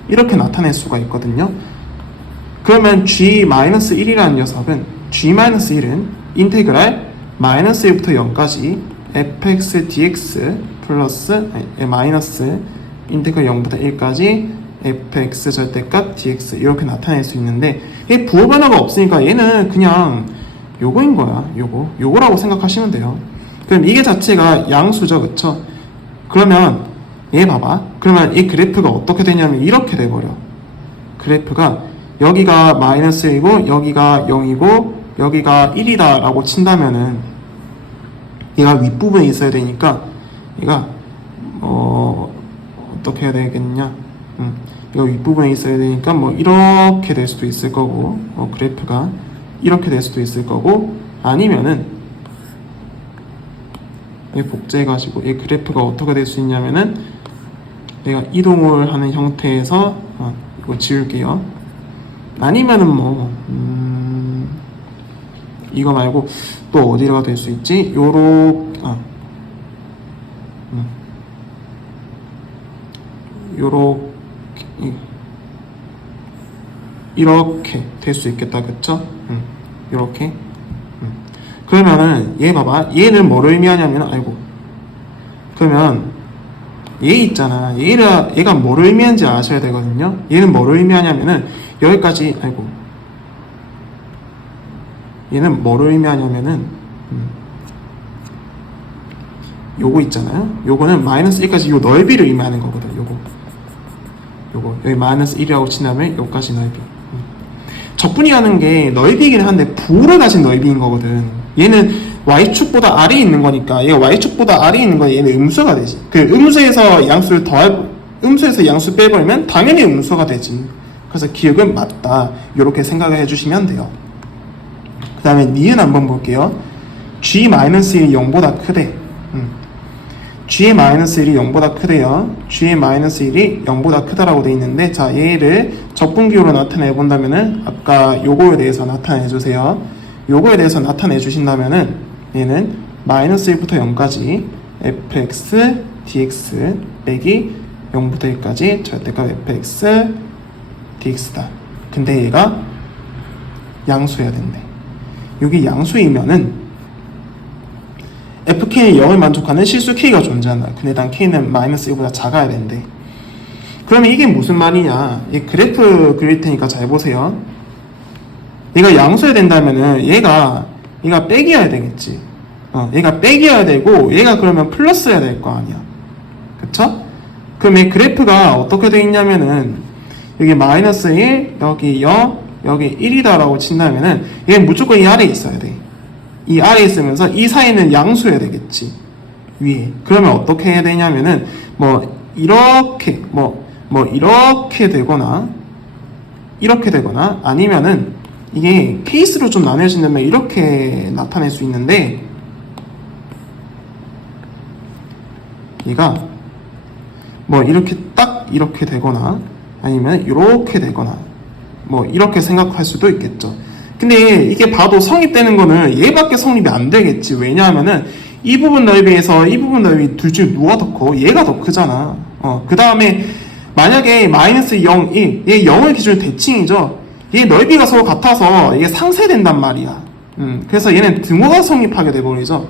이렇게 나타낼 수가 있거든요. 그러면 g-1이라는 녀석은 g-1은 인테그랄 마이너스 1부터 0까지 fx dx 플러스 마이너스 인테그랄 0부터 1까지 fx 절대값 dx 이렇게 나타낼 수 있는데 얘 부호 변화가 없으니까 얘는 그냥 요거인 거야. 요거라고 생각하시면 돼요. 그럼 이게 자체가 양수죠, 그쵸? 그러면 얘 봐봐. 그러면 이 그래프가 어떻게 되냐면 이렇게 돼버려. 그래프가 여기가 마이너스 1이고 여기가 0이고 여기가 1이다 라고 친다면은 얘가 윗부분에 있어야 되니까 얘가 어떻게 해야 되겠냐. 이거 윗부분에 있어야 되니까 뭐 이렇게 될 수도 있을 거고 그래프가 이렇게 될 수도 있을 거고 아니면은 이 복제해가지고 이 그래프가 어떻게 될 수 있냐면은 내가 이동을 하는 형태에서 이거 지울게요. 아니면은 뭐 이거 말고 또 어디가 될 수 있지? 이렇게 될 수 있겠다, 그쵸? 이렇게. 그러면은 얘 봐봐. 얘는 뭐를 의미하냐면 그러면 얘 있잖아. 얘가 뭐를 의미하는지 아셔야 되거든요. 얘는 뭐를 의미하냐면은 여기까지 얘는 뭐를 의미하냐면은 요거 있잖아요. 요거는 마이너스 1까지 요 넓이를 의미하는 거거든. 요거 여기 마이너스 1이라고 친다면 여기까지 넓이. 적분이라는 게 넓이긴 한데 부호를 가진 넓이인 거거든. 얘는 y축보다 아래에 있는 거니까 얘가 y축보다 아래에 있는 거야. 얘는 음수가 되지. 그 음수에서 양수 빼버리면 당연히 음수가 되지. 그래서 기억은 맞다. 이렇게 생각을 해주시면 돼요. 그 다음에 니은 한번 볼게요. g-1이 0보다 크대. g-1이 0보다 크대요. g-1이 0보다 크다라고 돼 있는데, 자, 얘를 적분기호로 나타내 본다면은, 아까 요거에 대해서 나타내 주세요. 요거에 대해서 나타내 주신다면은, 얘는 마이너스 1부터 0까지 fx dx 빼기 0부터 1까지 절대값 fx dx다. 근데 얘가 양수여야 된대. 여기 양수이면은 fk는 0을 만족하는 실수 k가 존재한다. 근데 단 k는 마이너스 1보다 작아야 된대. 그러면 이게 무슨 말이냐? 이 그래프 그릴 테니까 잘 보세요. 얘가 양수여야 된다면은 얘가 빼기여야 되겠지. 얘가 빼기여야 되고 얘가 그러면 플러스여야 될 거 아니야. 그쵸? 그럼 이 그래프가 어떻게 돼 있냐면은 여기 마이너스 1, 여기 0, 여기 1이다 라고 친다면은 얘는 무조건 이 아래에 있어야 돼. 이 아래에 있으면서 이 사이는 양수여야 되겠지, 위에. 그러면 어떻게 해야 되냐면은 이렇게 이렇게 되거나 아니면은 이게 케이스로 좀 나뉘어진다면 이렇게 나타낼 수 있는데, 얘가 이렇게 되거나 아니면 이렇게 되거나 이렇게 생각할 수도 있겠죠. 근데 이게 봐도 성립되는 거는 얘밖에 성립이 안 되겠지. 왜냐하면은 이 부분 넓이에서 이 부분 넓이 둘 중 누가 더 커? 얘가 더 크잖아. 그 다음에 만약에 마이너스 0, 1, 얘 0을 기준으로 대칭이죠. 얘 넓이가 서로 같아서 이게 상쇄된단 말이야. 그래서 얘는 등호가 성립하게 돼버리죠.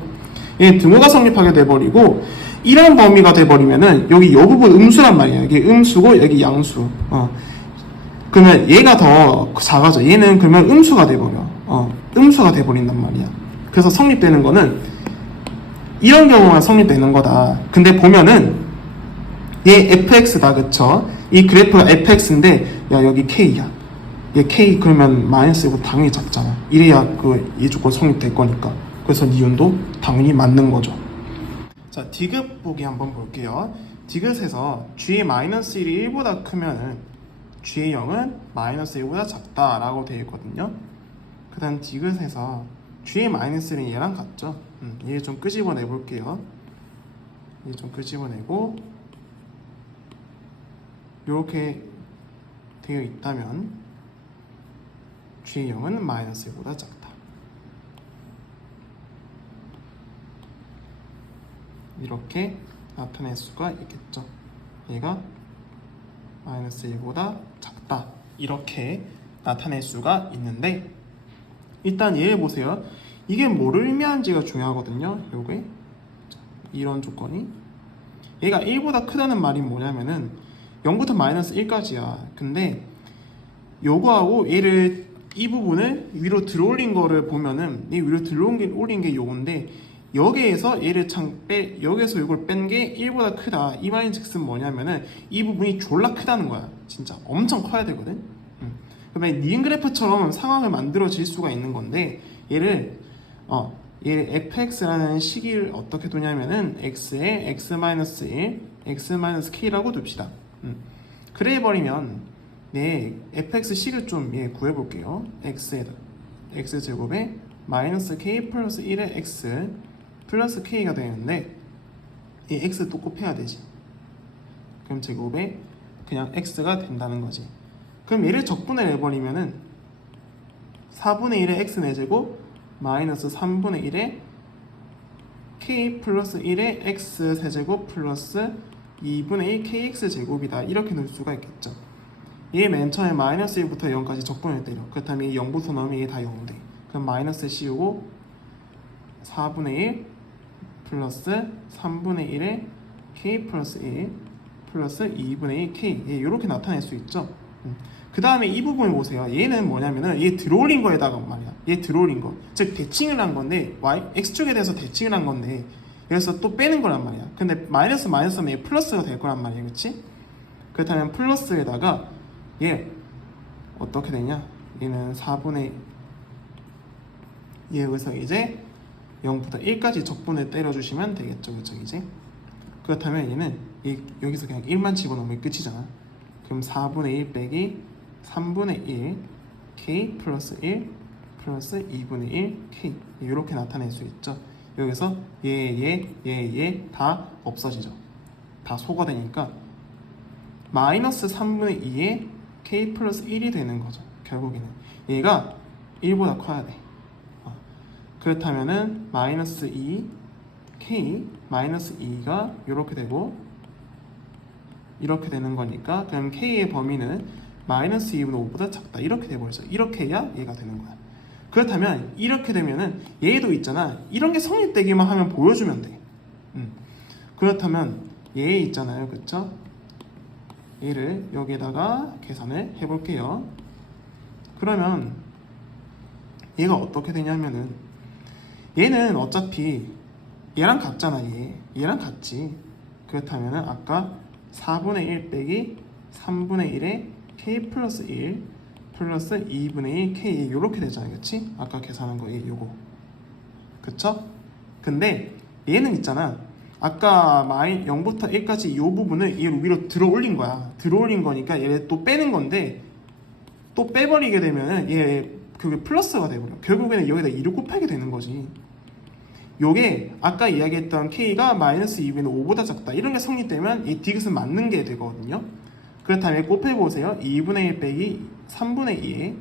얘는 등호가 성립하게 돼버리고, 이런 범위가 돼버리면은 여기 이 부분 음수란 말이야. 여기 음수고 여기 양수. 그러면 얘가 더 작아져. 얘는 그러면 음수가 돼버려. 음수가 돼버린단 말이야. 그래서 성립되는 거는 이런 경우만 성립되는 거다. 근데 보면은 얘 fx다, 그쵸? 이 그래프가 fx인데 야 여기 k야. 얘 k 그러면 마이너스 1보다 당연히 작잖아. 이래야 이 조건 성립될 거니까. 그래서 니은도 당연히 맞는 거죠. 자, 디귿 보기 한번 볼게요. 디귿에서 g의 마이너스 1이 1보다 크면은 g의 0은 마이너스 1보다 작다라고 되어 있거든요. 그 다음 디귿에서 g의 마이너스 1은 얘랑 같죠. 얘 좀 끄집어내 볼게요. 얘 좀 끄집어내고 이렇게 되어 있다면 g의 0은 마이너스 1보다 작다. 이렇게 나타낼 수가 있겠죠. 얘가 마이너스 1보다 작다, 이렇게 나타낼 수가 있는데, 일단 얘를 보세요. 이게 뭐를 의미하는지가 중요하거든요. 요게 이런 조건이 얘가 1보다 크다는 말이 뭐냐면은 0부터 마이너스 1까지야. 근데 요거하고 얘를, 이 부분을 위로 들어올린 거를 보면은 이 위로 들어올린 게 요건데, 여기에서 얘를 여기에서 이걸 뺀 게 1보다 크다, 이 말인즉슨 뭐냐면은 이 부분이 졸라 크다는 거야. 진짜 엄청 커야 되거든. 그러면 니은 그래프처럼 상황을 만들어질 수가 있는 건데, 얘를 fx라는 식을 어떻게 두냐면은 x에 x-1, x-k라고 둡시다. 그래 해버리면 fx 식을 좀 구해볼게요. x제곱에 마이너스 k 플러스 1의 x 플러스 k가 되는데, 이 x 또 곱해야 되지. 그럼 제곱에 그냥 x가 된다는 거지. 그럼 얘를 적분을 해버리면은 4분의 1의 x 4제곱 마이너스 3분의 1의 k 플러스 1의 x 세제곱 플러스 2분의 1 kx 제곱이다, 이렇게 넣을 수가 있겠죠. 얘 맨 처음에 마이너스 1부터 0까지 적분을 때려. 그렇다면 0부터 넣으면 얘 다 0돼. 그럼 마이너스 씌우고 4분의 1 플러스 3분의 1의 k 플러스 1 플러스 2분의 1 k, 이렇게 나타낼 수 있죠. 그 다음에 이 부분을 보세요. 얘는 뭐냐면은 얘 들어올린 거에다가 말이야. 얘 들어올린 거, 즉 대칭을 한 건데, x축에 대해서 대칭을 한 건데, 여기서 또 빼는 거란 말이야. 근데 마이너스면 얘 플러스가 될 거란 말이야, 그렇지? 그렇다면 플러스에다가 얘 어떻게 되냐? 얘는 4분의 여기서 이제 0부터 1까지 적분을 때려주시면 되겠죠, 그쵸? 이제 그렇다면 얘는 여기서 그냥 1만 집어넣으면 끝이잖아. 그럼 4분의 1 빼기 3분의 1 k 플러스 1 플러스 2분의 1 k, 이렇게 나타낼 수 있죠. 여기서 얘 다 없어지죠. 다 소거되니까 마이너스 3분의 2에 k 플러스 1이 되는 거죠. 결국에는 얘가 1보다 커야 돼. 그렇다면은 마이너스 2 k 마이너스 2가 이렇게 되고 이렇게 되는 거니까, 그럼 k의 범위는 마이너스 2분의 5보다 작다, 이렇게 돼버리죠. 이렇게 해야 얘가 되는 거야. 그렇다면 이렇게 되면은 얘도 있잖아. 이런 게 성립되기만 하면 보여주면 돼. 그렇다면 얘 있잖아요, 그쵸? 얘를 여기에다가 계산을 해볼게요. 그러면 얘가 어떻게 되냐면은, 얘는 어차피 얘랑 같잖아. 얘랑 같지. 그렇다면은 아까 4분의 1 빼기 3분의 1에 k 플러스 1 플러스 2분의 1 k 이렇게 되잖아요. 그치? 아까 계산한 거 요거. 그쵸? 근데 얘는 있잖아. 아까 0부터 1까지 이 부분을 얘 위로 들어 올린 거야. 들어 올린 거니까 얘를 또 빼는 건데 또 빼버리게 되면은 얘 그게 플러스가 돼버려. 결국에는 여기다 2를 곱하게 되는 거지. 요게 아까 이야기했던 k가 마이너스 2분의 5보다 작다. 이런 게 성립되면 이 디귿은 맞는 게 되거든요. 그렇다면 곱해보세요. 2분의 1 빼기 3분의 2에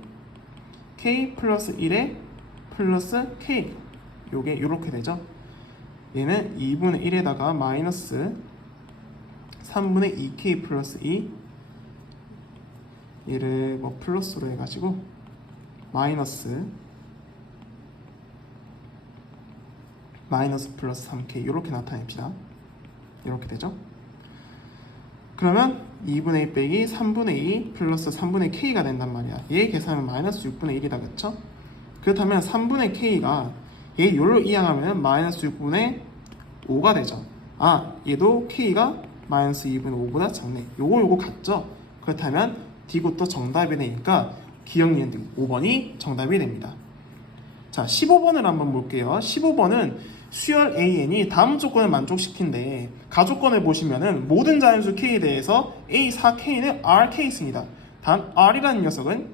k 플러스 1에 플러스 k. 요게 요렇게 되죠. 얘는 2분의 1에다가 마이너스 3분의 2k 플러스 2 얘를 뭐 플러스로 해가지고 마이너스 플러스 3k 이렇게 나타냅시다. 이렇게 되죠. 그러면 2분의 1 빼기 3분의 2 플러스 3분의 k가 된단 말이야. 얘 계산하면 마이너스 6분의 1이다. 그쵸? 그렇다면 3분의 k가 얘 요로 이항하면 마이너스 6분의 5가 되죠. 아, 얘도 k가 마이너스 2분의 5보다 작네. 요거 같죠? 그렇다면 D곳도 정답이 되니까 기억니은 5번이 정답이 됩니다. 자, 15번을 한번 볼게요. 15번은 수열 AN이 다음 조건을 만족시킨데 가조건을 보시면은 모든 자연수 K에 대해서 A4K는 RK 씁니다. 단 R이라는 녀석은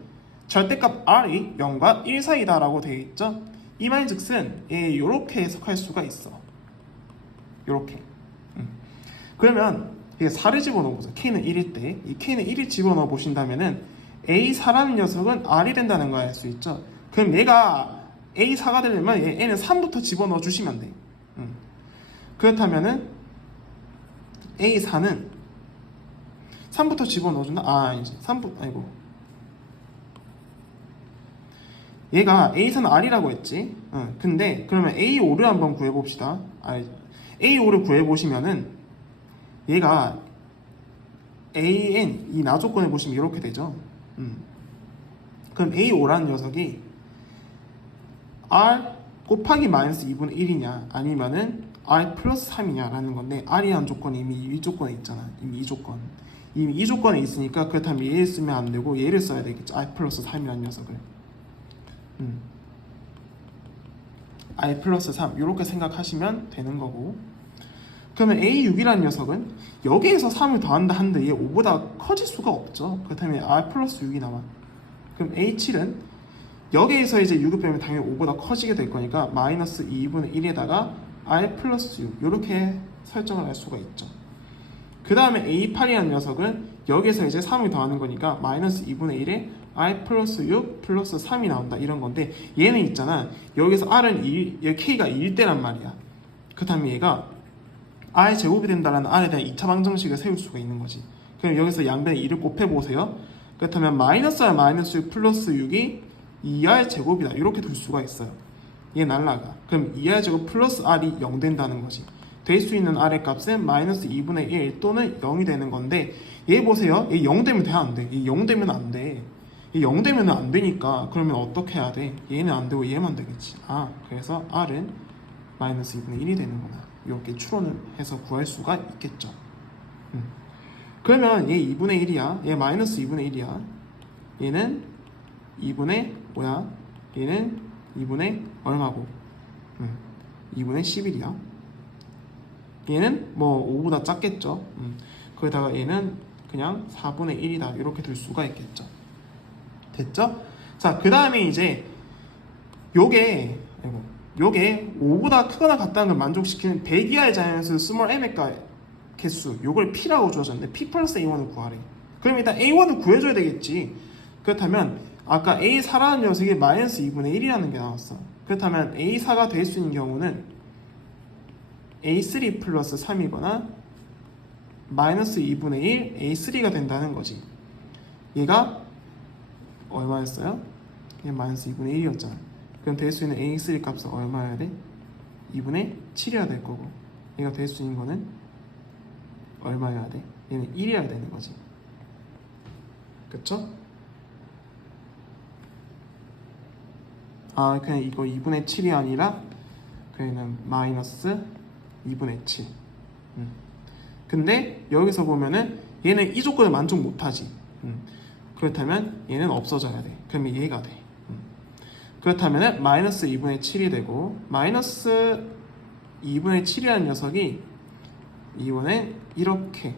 절대값 R이 0과 1 사이다 라고 되어 있죠. 이 말즉슨 이렇게 해석할 수가 있어. 요렇게. 그러면 이게 4를 집어넣어 보세요. K는 1일 때 이 K는 1을 집어넣어 보신다면은 A4라는 녀석은 R이 된다는 걸 알 수 있죠. 그럼 얘가 A4가 되려면 얘는 3부터 집어넣어 주시면 돼. 그렇다면은 A4는 3부터 집어넣어 준다? 아니지. 3부 아이고. 얘가 A4는 R이라고 했지. 근데 그러면 A5를 한번 구해 봅시다. A5를 구해 보시면은 얘가 AN 이 나조건을 보시면 이렇게 되죠. 그럼 A5라는 녀석이 R 곱하기 마이너스 2분의 1이냐 아니면은 R 플러스 3이냐 라는 건데 R이라는 조건이 이미 이 조건에 있잖아. 이미 이 조건에 있으니까 그렇다면 얘를 쓰면 안 되고 얘를 써야 되겠죠. R 플러스 3이라는 녀석을 R 플러스 3 이렇게 생각하시면 되는 거고, 그러면 A6이라는 녀석은 여기에서 3을 더한다 한데 얘 5보다 커질 수가 없죠. 그렇다면 R 플러스 6이 나와. 그럼 A7은 여기에서 이제 6을 빼면 당연히 5보다 커지게 될 거니까 마이너스 2분의 1에다가 R 플러스 6 이렇게 설정을 할 수가 있죠. 그 다음에 A8이라는 녀석은 여기에서 이제 3을 더하는 거니까 마이너스 2분의 1에 R 플러스 6 플러스 3이 나온다 이런 건데, 얘는 있잖아 여기서 R은 1, K가 2일 때란 말이야. 그렇다면 얘가 R 제곱이 된다라는 R에 대한 2차 방정식을 세울 수가 있는 거지. 그럼 여기서 양변에 2를 곱해보세요. 그렇다면 마이너스 R 마이너스 6 플러스 6이 2R 제곱이다 이렇게 둘 수가 있어요. 얘 날라가. 그럼 2R 제곱 플러스 R이 0 된다는 거지. 될 수 있는 R의 값은 마이너스 2분의 1 또는 0이 되는 건데, 얘 보세요. 얘 0 되면 돼 안 돼? 얘 0 되면 안 돼. 얘 0 되면 안 되니까 그러면 어떻게 해야 돼? 얘는 안 되고 얘만 되겠지. 아, 그래서 R은 마이너스 2분의 1이 되는구나. 이렇게 추론을 해서 구할 수가 있겠죠. 그러면 얘 2분의 1이야. 얘 마이너스 2분의 1이야. 얘는 2분의 뭐야? 얘는 2분의 얼마고? 2분의 11이야. 얘는 뭐 5보다 작겠죠. 거기다가 얘는 그냥 4분의 1이다 이렇게 둘 수가 있겠죠. 됐죠? 자, 그 다음에 이제 요게 5보다 크거나 같다는 걸 만족시키는 대기하의 자연수 스몰 m의 개수, 요걸 P라고 주어졌는데 P 플러스 A1을 구하래. 그럼 일단 A1을 구해줘야 되겠지. 그렇다면 아까 A4라는 녀석이 마이너스 2분의 1이라는 게 나왔어. 그렇다면 A4가 될 수 있는 경우는 A3 플러스 3이거나 마이너스 2분의 1 A3가 된다는 거지. 얘가 얼마였어요? 얘 마이너스 2분의 1이었잖아. 그럼 될 수 있는 A3 값은 얼마여야 돼? 2분의 7이어야 될 거고, 얘가 될 수 있는 거는 얼마여야 돼? 얘는 1이어야 되는 거지. 그쵸? 아, 그냥 이거 2분의 7이 아니라 그냥 마이너스 2분의 7. 근데 여기서 보면은 얘는 이 조건을 만족 못하지. 그렇다면 얘는 없어져야 돼. 그럼 얘가 돼. 그렇다면 마이너스 2분의 7이 되고 마이너스 2분의 7이라는 녀석이 이번에 이렇게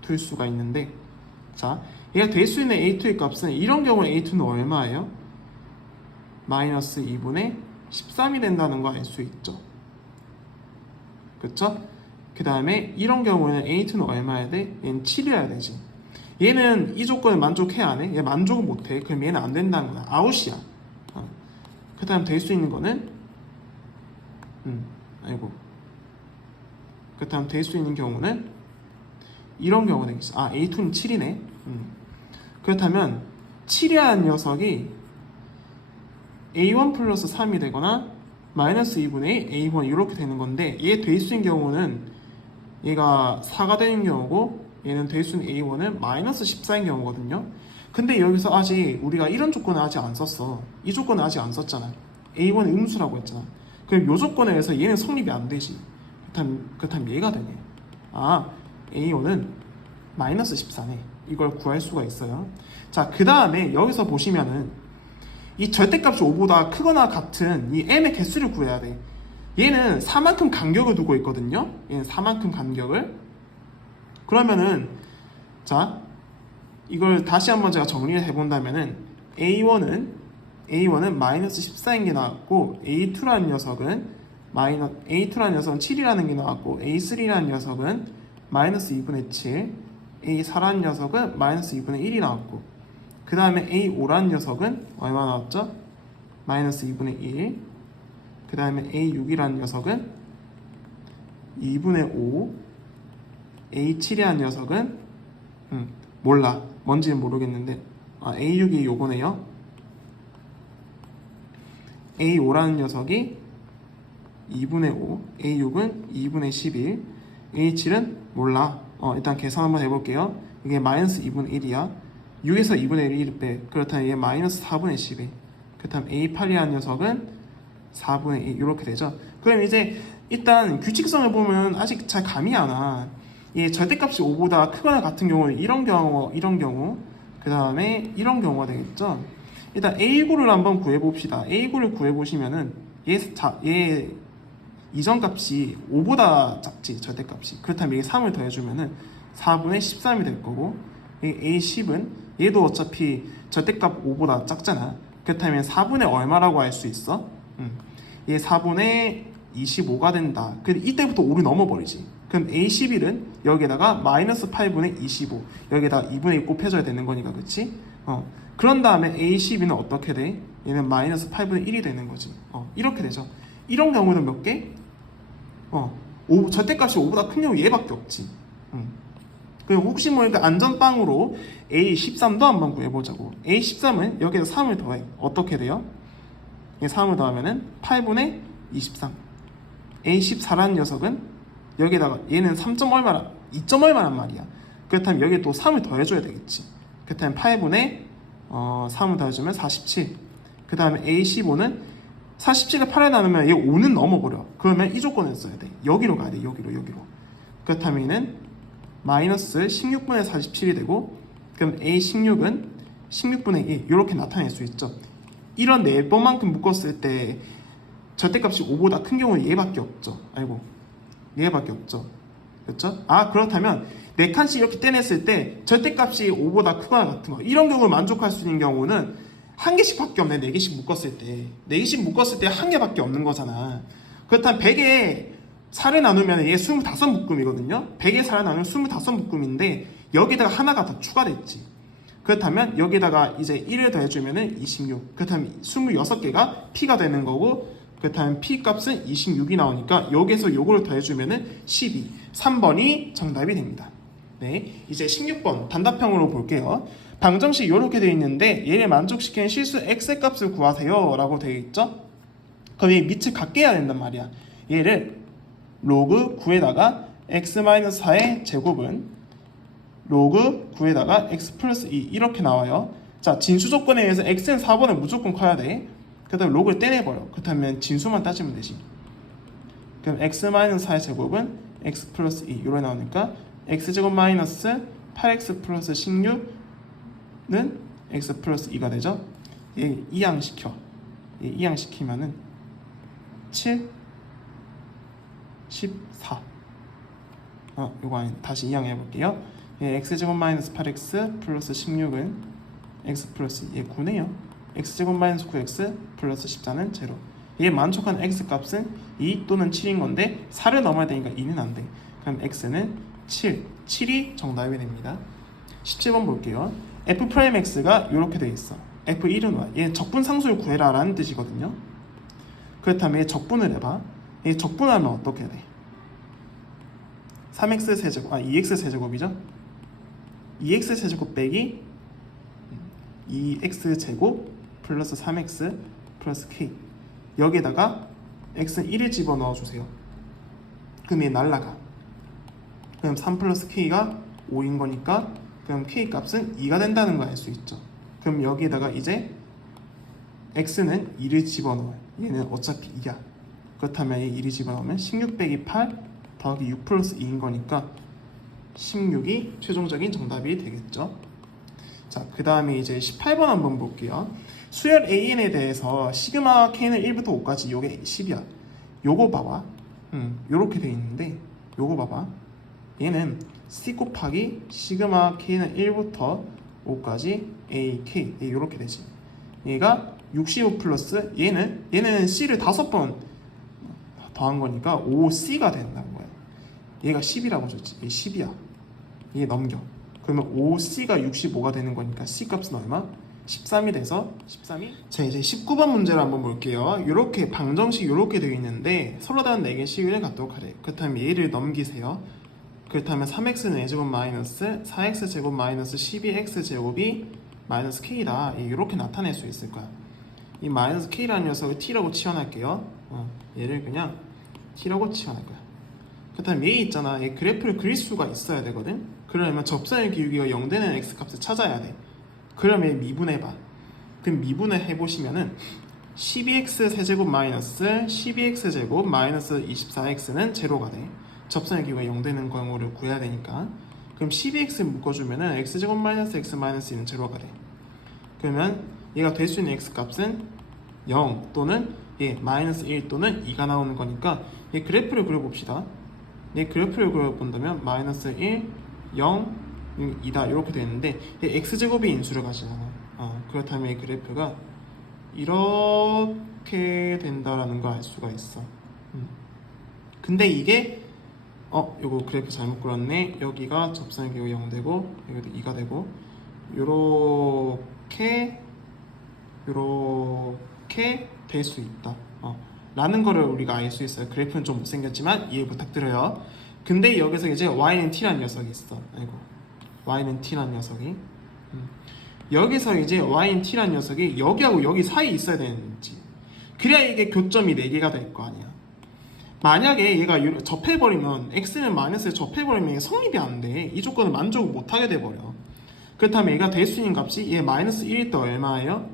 둘 수가 있는데, 자, 얘가 될 수 있는 A2의 값은 이런 경우에 A2는 얼마예요? 마이너스 2분의 13이 된다는 거 알 수 있죠. 그쵸? 그 다음에 이런 경우에는 A2는 얼마야 돼? 얘는 7이어야 되지. 얘는 이 조건을 만족해야 안 해? 얘 만족은 못해. 그럼 얘는 안 된다는 거야. 아웃이야. 그 다음 될 수 있는 거는 그 다음 될 수 있는 경우는 이런 경우가 되겠어. 아, A2는 7이네. 그렇다면 7이라는 녀석이 A1 플러스 3이 되거나 마이너스 2분의 A1 이렇게 되는 건데, 얘 될 수 있는 경우는 얘가 4가 되는 경우고 얘는 될 수 있는 A1은 마이너스 14인 경우거든요. 근데 여기서 아직 우리가 이런 조건을 아직 안 썼어. 이 조건을 아직 안 썼잖아. A1은 음수라고 했잖아. 그럼 이 조건에 의해서 얘는 성립이 안 되지. 그렇다면 얘가 되네. 아, A1은 마이너스 14네. 이걸 구할 수가 있어요. 자, 그 다음에 여기서 보시면은 이 절대값이 5보다 크거나 같은 이 m의 개수를 구해야 돼. 얘는 4만큼 간격을 두고 있거든요. 얘는 4만큼 간격을. 그러면은 자, 이걸 다시 한번 제가 정리를 해본다면은 A1은 마이너스 14인 게 나왔고, A2라는 녀석은 7이라는 게 나왔고, A3라는 녀석은 마이너스 2분의 7, A4라는 녀석은 마이너스 2분의 1이 나왔고, 그 다음에 A5라는 녀석은 얼마 나왔죠? 마이너스 2분의 1. 그 다음에 A6이라는 녀석은 2분의 5. A7이라는 녀석은 몰라. 뭔지는 모르겠는데, A6이 요거네요. A5라는 녀석이 2분의 5, A6은 2분의 11, A7은 몰라. 일단 계산 한번 해볼게요. 이게 마이너스 2분의 1이야. 6에서 2분의 1을 빼. 그렇다면 얘 마이너스 4분의 10이. 그렇다면 A8이라는 녀석은 4분의 2 이렇게 되죠. 그럼 이제 일단 규칙성을 보면 아직 잘 감이 안 와. 이 절대값이 5보다 크거나 같은 경우는 이런 경우, 그 다음에 이런 경우가 되겠죠. 일단 A9를 한번 구해봅시다. A9를 구해보시면은 얘 이전 값이 5보다 작지, 절대값이. 그렇다면 여기 3을 더해주면은 4분의 13이 될 거고, 이 A10은 얘도 어차피 절대값 5보다 작잖아. 그렇다면 4분의 얼마라고 할 수 있어? 얘 4분의 25가 된다. 근데 이때부터 5를 넘어버리지. 그럼 A11은 여기에다가 마이너스 8분의 25, 여기에다가 2분의 1 곱해줘야 되는 거니까, 그치? 그런 다음에 A12는 어떻게 돼? 얘는 마이너스 8분의 1이 되는 거지. 이렇게 되죠. 이런 경우는 몇 개? 절대값이 5보다 큰 경우 얘밖에 없지. 그리고 혹시 모르니까 안전빵으로 A13도 한번 구해보자고. A13은 여기에서 3을 더해. 어떻게 돼요? 3을 더하면은 8분의 23. A14라는 녀석은 여기에다가 얘는 3점 얼마나, 2점 얼마란 말이야. 그렇다면 여기에 또 3을 더해줘야 되겠지. 그렇다면 8분의 3을 더해주면 47. 그 다음에 A15는 47을 8에 나누면 얘 5는 넘어버려. 그러면 이 조건을 써야 돼. 여기로 가야 돼. 여기로. 그렇다면 얘는 마이너스 16분의 47이 되고, 그럼 A16은 16분의 1 이렇게 나타낼 수 있죠. 이런 4번만큼 묶었을 때 절대값이 5보다 큰 경우는 얘밖에 없죠. 얘밖에 없죠. 그렇죠? 그렇다면 4칸씩 이렇게 떼냈을 때 절대값이 5보다 크거나 같은 거, 이런 경우를 만족할 수 있는 경우는 한 개씩밖에 없네. 4개씩 묶었을 때 4개씩 묶었을 때 한 개밖에 없는 거잖아. 그렇다면 100에 4를 나누면 얘 25묶음이거든요. 100에 4를 나누면 25묶음인데 여기다가 하나가 더 추가됐지. 그렇다면 여기다가 이제 1을 더해주면은 26. 그렇다면 26개가 P가 되는 거고, 그렇다면 P 값은 26이 나오니까 여기에서 요거를 더해주면은 12. 3번이 정답이 됩니다. 네, 이제 16번 단답형으로 볼게요. 방정식 이렇게 되어 있는데 얘를 만족시키는 실수 x의 값을 구하세요 라고 되어 있죠. 그럼 이 밑을 같게 해야 된단 말이야. 얘를 로그 9에다가 x-4의 제곱은 로그 9에다가 x 플러스 2 이렇게 나와요. 자, 진수 조건에 의해서 x는 4번을 무조건 커야 돼. 그 다음에 로그를 떼내버려. 그렇다면 진수만 따지면 되지. 그럼 x-4의 제곱은 x 플러스 2 이렇게 나오니까 x제곱 마이너스 8x 플러스 16 x 플러스 2가 되죠. 얘 이항시켜. 얘 이항시키면은 7, 14. 요거 아니, 다시 이항해 볼게요. 예, x제곱 마이너스 8x 플러스 16은 x 플러스 얘 9네요. x제곱 마이너스 9x 플러스 14는 0. 얘 만족한 x 값은 2 또는 7인 건데 4를 넘어야 되니까 2는 안 돼. 그럼 x는 7. 7이 정답이 됩니다. 17번 볼게요. f'x가 이렇게 돼 있어. f1은 y. 얘 적분 상수를 구해라 라는 뜻이거든요. 그렇다면 얘 적분을 해봐. 얘 적분하면 어떻게 돼? 3x 세제곱, 2x 세제곱이죠? 2x 세제곱 빼기 2x 제곱 플러스 3x 플러스 k. 여기에다가 x는 1을 집어넣어 주세요. 그럼 얘 날라가. 그럼 3 플러스 k가 5인 거니까 그럼 k 값은 2가 된다는 걸 알 수 있죠. 그럼 여기에다가 이제 x는 2를 집어넣어요. 얘는 어차피 2야. 그렇다면 얘 2를 집어넣으면 16 빼기 8 더하기 6 플러스 2인 거니까 16이 최종적인 정답이 되겠죠. 자, 그 다음에 이제 18번 한번 볼게요. 수열 AN에 대해서 시그마 K는 1부터 5까지 요게 10이야. 요거 봐봐. 요렇게 돼 있는데 요거 봐봐. 얘는 C 곱하기 시그마 K는 1부터 5까지 AK 요렇게 되지. 얘가 65 플러스 얘는 C를 5번 더한 거니까 5C가 된다는 거야. 얘가 10이라고 줬지. 얘 10이야. 얘 넘겨. 그러면 5C가 65가 되는 거니까 C 값은 얼마? 13이 돼서 13이. 자, 이제 19번 문제를 한번 볼게요. 이렇게 방정식 이렇게 되어 있는데 서로 다른 4개의 식을 갖도록 하래. 그렇다면 얘를 넘기세요. 그렇다면 3x는 a제곱 마이너스 4x제곱 마이너스 12x제곱이 마이너스 k다. 이렇게 나타낼 수 있을 거야. 이 마이너스 k라는 녀석을 t라고 치환할게요. 얘를 그냥 t라고 치환할 거야. 그렇다면 얘 있잖아. 얘 그래프를 그릴 수가 있어야 되거든. 그러려면 접선의 기울기가 0되는 x값을 찾아야 돼. 그러면 얘 미분해봐. 그럼 미분을 해보시면은 12x 세제곱 마이너스 12x제곱 마이너스 24x는 제로가 돼. 접선의 기울기가 0되는 경우를 구해야 되니까. 그럼 12x 묶어주면은 x제곱 마이너스 x 마이너스 2는 제로가 돼. 그러면 얘가 될 수 있는 x 값은 0 또는 마이너스 1 또는 2가 나오는 거니까 얘 그래프를 그려봅시다. 얘 그래프를 그려본다면 마이너스 1, 0, 2다 이렇게 되는데 얘 x제곱이 인수를 가지잖아. 그렇다면 이 그래프가 이렇게 된다라는 걸 알 수가 있어. 근데 이게 요거 그래프 잘못 그렸네. 여기가 접선의 기울기 0 되고 여기도 2가 되고 요렇게 될 수 있다 라는 거를 우리가 알 수 있어요. 그래프는 좀 못생겼지만 이해 부탁드려요. 근데 여기서 이제 y는 t라는 녀석이 있어. y는 t라는 녀석이 여기서 이제 y는 t라는 녀석이 여기하고 여기 사이에 있어야 되는지, 그래야 이게 교점이 4개가 될 거 아니야. 만약에 얘가 접해버리면 x는 마이너스에 접해버리면 이게 성립이 안 돼. 이 조건을 만족을 못하게 돼버려. 그렇다면 얘가 될 수 있는 값이 얘 마이너스 1일 때 얼마예요?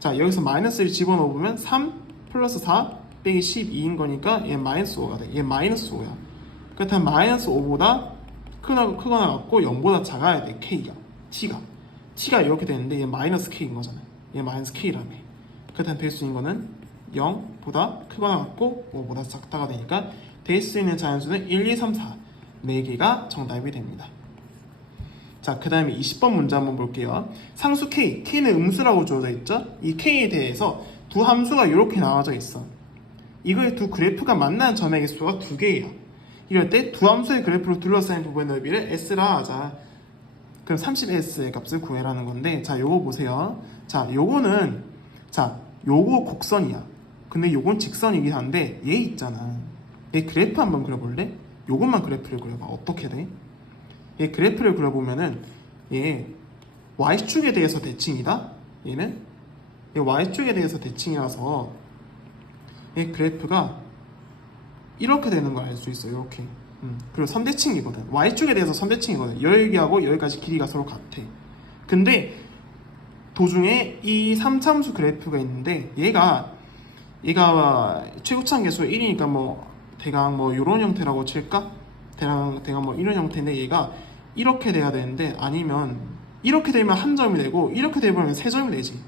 자, 여기서 마이너스를 집어넣으면 3 플러스 4 빼기 12인 거니까 얘 마이너스 5가 돼. 얘 마이너스 5야. 그렇다면 마이너스 5보다 크거나 같고 0보다 작아야 돼. t가 이렇게 되는데 얘 마이너스 k인 거잖아. 얘 마이너스 k라며. 그렇다면 될 수 있는 거는 0보다 크거나 같고 5보다 작다가 되니까 될 수 있는 자연수는 1, 2, 3, 4 4개가 정답이 됩니다. 자, 그 다음에 20번 문제 한번 볼게요. 상수 k는 음수라고 주어져 있죠. 이 k에 대해서 두 함수가 이렇게 나와져 있어. 이거의 두 그래프가 만나는 점의 개수가 2개예요. 이럴 때 두 함수의 그래프로 둘러싸인 부분의 넓이를 s라 하자. 그럼 30s의 값을 구해라는 건데, 자, 요거 보세요. 자, 요거는 요거 곡선이야. 근데 요건 직선이긴 한데 얘 있잖아. 얘 그래프 한번 그려볼래? 요것만 그래프를 그려봐. 어떻게 돼? 얘 그래프를 그려보면은 얘 y축에 대해서 대칭이다. 얘는 얘 y축에 대해서 대칭이라서 얘 그래프가 이렇게 되는 걸 알 수 있어. 이렇게. 그리고 선대칭이거든. y축에 대해서 선대칭이거든. 여기하고 여기까지 길이가 서로 같아. 근데 도중에 이 3참수 그래프가 있는데 얘가 최고차항 계수가 1이니까 뭐 대강 뭐 이런 형태라고 칠까? 대강 뭐 이런 형태인데 얘가 이렇게 돼야 되는데 아니면 이렇게 되면 한 점이 되고 이렇게 되면 세 점이 되지.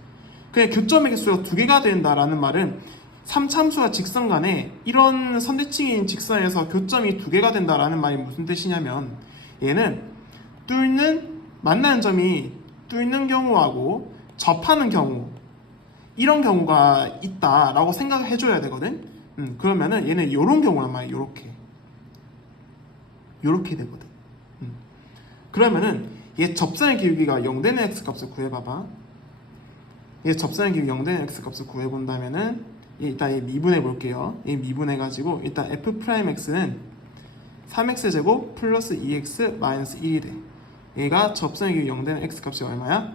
그냥 교점의 개수가 두 개가 된다라는 말은 3참수와 직선 간에 이런 선대칭인 직선에서 교점이 두 개가 된다라는 말이 무슨 뜻이냐면 얘는 만나는 점이 뚫는 경우하고 접하는 경우 이런 경우가 있다라고 생각을 해줘야 되거든. 그러면은 얘는 이런 경우란 말이야. 요렇게 되거든. 그러면은 얘 접선의 기울기가 0 되는 x 값을 구해봐봐. 얘 접선의 기울기 0 되는 x 값을 구해본다면은 일단 얘 미분해 볼게요. 얘 미분해가지고 일단 f'x는 3x제곱 플러스 2x 마이너스 1이 돼. 얘가 접선의 기울기 0 되는 x 값이 얼마야?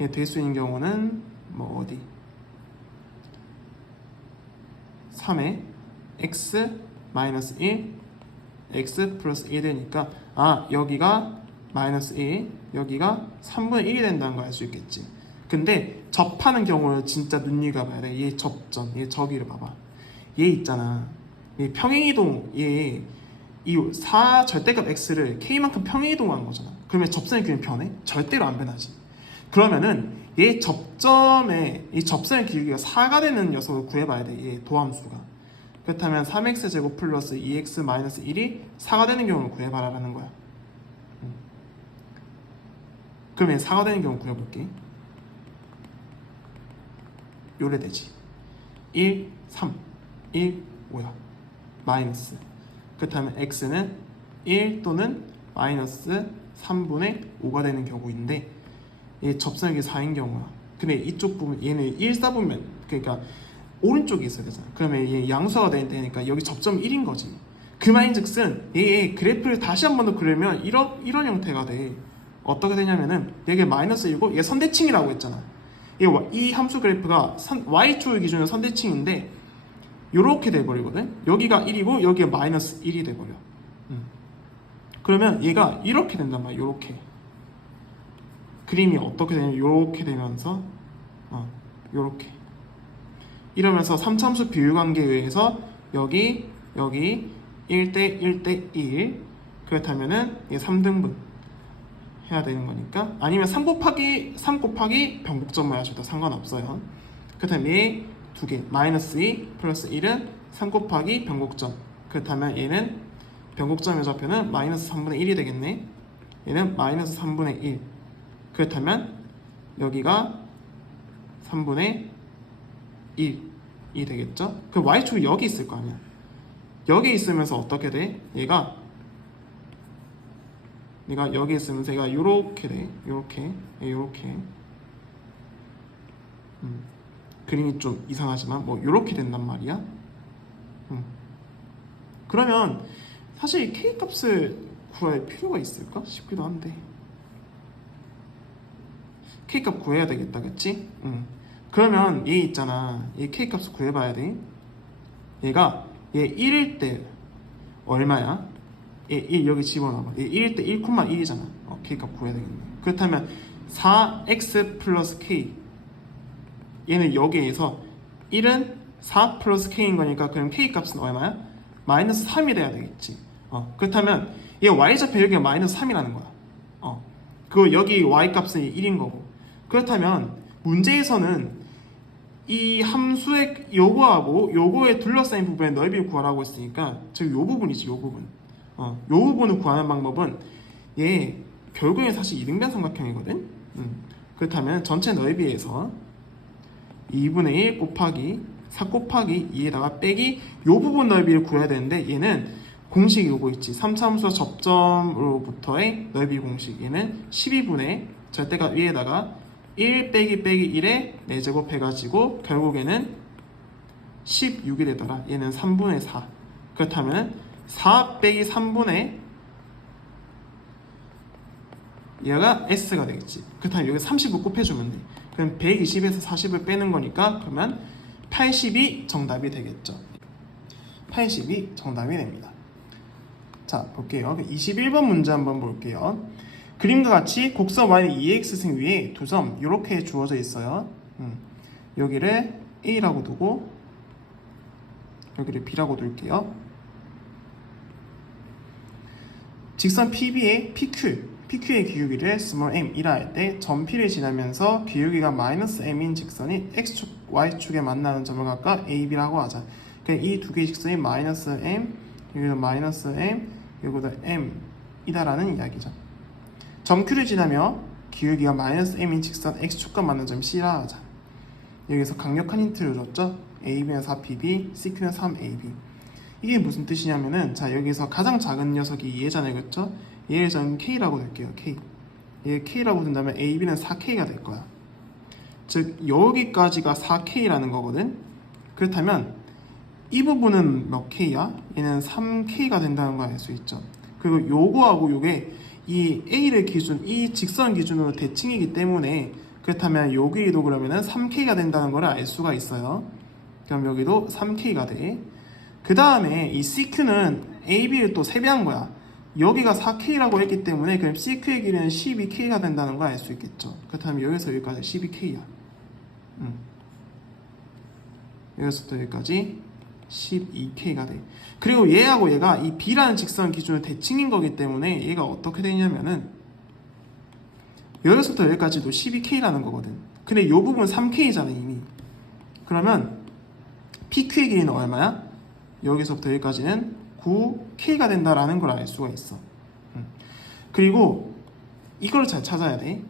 얘 될 수 있는 경우는 뭐 어디? 3에 x 마이너스 1 x 플러스 1 되니까 여기가 마이너스 1 여기가 3분의 1이 된다는 걸 알 수 있겠지. 근데 접하는 경우를 진짜 눈여겨봐야 돼. 얘 접점, 얘 저기를 봐봐. 얘 있잖아. 얘 평행이동, 이 4 절대값 x를 k만큼 평행이동한 거잖아. 그러면 접선의 기울기는 변해? 절대로 안 변하지. 그러면은 얘 접점의 이 접선의 기울기가 4가 되는 녀석을 구해봐야 돼. 얘 도함수가. 그렇다면 3x제곱 플러스 2x 마이너스 1이 4가 되는 경우를 구해봐라라는 거야. 그러면 4가 되는 경우 구해볼게. 요래 되지. 1, 3, 1, 5야. 마이너스. 그렇다면 x는 1 또는 마이너스 3분의 5가 되는 경우인데 얘 접선이 4인 경우야. 근데 이쪽 부분 얘는 1, 4분면 그러니까 오른쪽에 있어야 되잖아. 그러면 얘 양수가 되니까 여기 접점 1인 거지. 그 말인즉슨 얘 그래프를 다시 한 번 더 그리면 이런 형태가 돼. 어떻게 되냐면은 여기 마이너스 1고 얘 선대칭이라고 했잖아. 이 함수 그래프가 y축을 기준으로 선대칭인데 요렇게 돼버리거든. 여기가 1이고 여기가 마이너스 1이 돼버려. 그러면 얘가 이렇게 된단 말이야. 요렇게 그림이 어떻게 되냐면 요렇게 되면서 요렇게 이러면서 3참수 비율관계에 의해서 여기 1대 1대 1 그렇다면은 이게 3등분 해야 되는 거니까 아니면 3 곱하기 변곡점만 하셔도 상관없어요. 그렇다면 얘 두 개 마이너스 2 플러스 1은 3 곱하기 변곡점. 그렇다면 얘는 변곡점의 좌표는 마이너스 3분의 1이 되겠네. 얘는 마이너스 3분의 1. 그렇다면 여기가 3분의 1이 되겠죠? 그 y축이 여기 있을 거 아니야. 여기 있으면서 어떻게 돼? 얘가 여기 있으면서 얘가 요렇게 돼. 요렇게. 그림이 좀 이상하지만 뭐 요렇게 된단 말이야. 그러면 사실 k 값을 구할 필요가 있을까 싶기도 한데 k 값 구해야 되겠다, 그치? 그러면 얘 있잖아. 얘 k 값을 구해봐야 돼. 얘 1일 때 얼마야? 얘 여기 집어넣어봐. 얘 1일 때 1,1이잖아. k 값 구해야 되겠네. 그렇다면 4x 플러스 k 얘는 여기에서 1은 4 플러스 k인 거니까 그럼 k 값은 얼마야? 마이너스 3이 돼야 되겠지. 그렇다면 얘 y좌표 여기가 마이너스 3이라는 거야. 그 여기 y 값은 1인 거고. 그렇다면 문제에서는 이 함수의 요거하고 요거에 둘러싸인 부분의 넓이를 구하라고 했으니까 즉 요 부분이지. 요 부분. 요 부분을 구하는 방법은 얘 결국엔 사실 이등변 삼각형이거든. 그렇다면 전체 넓이에서 2분의 1 곱하기 4 곱하기 2에다가 빼기 요 부분 넓이를 구해야 되는데 얘는 공식이 요거 있지. 3차함수와 접점으로부터의 넓이 공식. 얘는 12분의 절대값 위에다가 1 빼기 1에 4제곱 해가지고 결국에는 16이 되더라. 얘는 3분의 4. 그렇다면 4 빼기 3분의 얘가 S가 되겠지. 그렇다면 여기 30을 곱해주면 돼. 그럼 120에서 40을 빼는 거니까 그러면 80이 정답이 되겠죠. 80이 정답이 됩니다. 자, 볼게요. 21번 문제 한번 볼게요. 그림과 같이 곡선 y는 2x승 위에 두 점 이렇게 주어져 있어요. 여기를 a라고 두고 여기를 b라고 둘게요. 직선 PB의 PQ PQ의 기울기를 small m이라 할 때 점 P를 지나면서 기울기가 마이너스 m인 직선이 x축, y축에 만나는 점을 갖다 AB라고 하자. 그러니까 이 두 개의 직선이 마이너스 m, 여기도 마이너스 m, 여기도 m이다라는 이야기죠. 점 Q를 지나며 기울기가 마이너스 m인 직선 x축과 만나는 점 C라 하자. 여기서 강력한 힌트를 줬죠. AB는 4PB, CQ는 3AB. 이게 무슨 뜻이냐면은, 자, 여기서 가장 작은 녀석이 얘잖아요, 그쵸? 얘를 저는 K라고 할게요, K. 얘 K라고 둔다면 AB는 4K가 될 거야. 즉, 여기까지가 4K라는 거거든? 그렇다면, 이 부분은 몇 K야? 얘는 3K가 된다는 걸 알 수 있죠. 그리고 요거하고 요게 이 A를 기준, 이 직선 기준으로 대칭이기 때문에, 그렇다면 여기도 그러면은 3K가 된다는 걸 알 수가 있어요. 그럼 여기도 3K가 돼. 그 다음에 이 CQ는 AB를 또 세배한 거야. 여기가 4K라고 했기 때문에 그럼 CQ의 길이는 12K가 된다는 걸 알 수 있겠죠. 그렇다면 여기서 여기까지 12K야. 여기서부터 여기까지 12K가 돼. 그리고 얘하고 얘가 이 B라는 직선 기준으로 대칭인 거기 때문에 얘가 어떻게 되냐면은 여기서부터 여기까지도 12K라는 거거든. 근데 이 부분은 3K잖아 이미. 그러면 PQ의 길이는 얼마야? 여기서부터 여기까지는 9K가 된다라는 걸 알 수가 있어. 그리고 이걸 잘 찾아야 돼.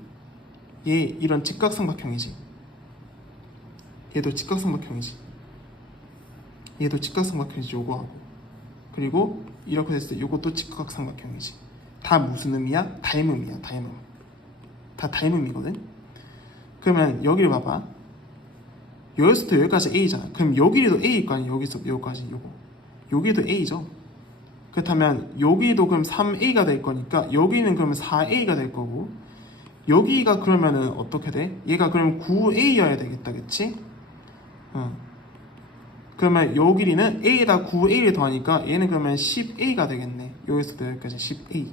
얘 이런 직각삼각형이지. 얘도 직각삼각형이지. 얘도 직각삼각형이지 요거하고. 그리고 이렇게 됐을 때 요것도 직각삼각형이지. 다 무슨 의미야? 닮음이야. 닮음. 다 닮음이거든. 그러면 여기를 봐봐. 여기서부터 여기까지 A잖아. 그럼 여기도 A일 거 아니야. 여기서 여기까지 요거. 여기도 A죠. 그렇다면 여기도 그럼 3A가 될 거니까 여기는 그러면 4A가 될 거고 여기가 그러면은 어떻게 돼? 얘가 그럼 9A여야 되겠다. 그치? 그러면 요 길이는 A에다 9A를 더하니까 얘는 그러면 10A가 되겠네. 여기서부터 여기까지 10A.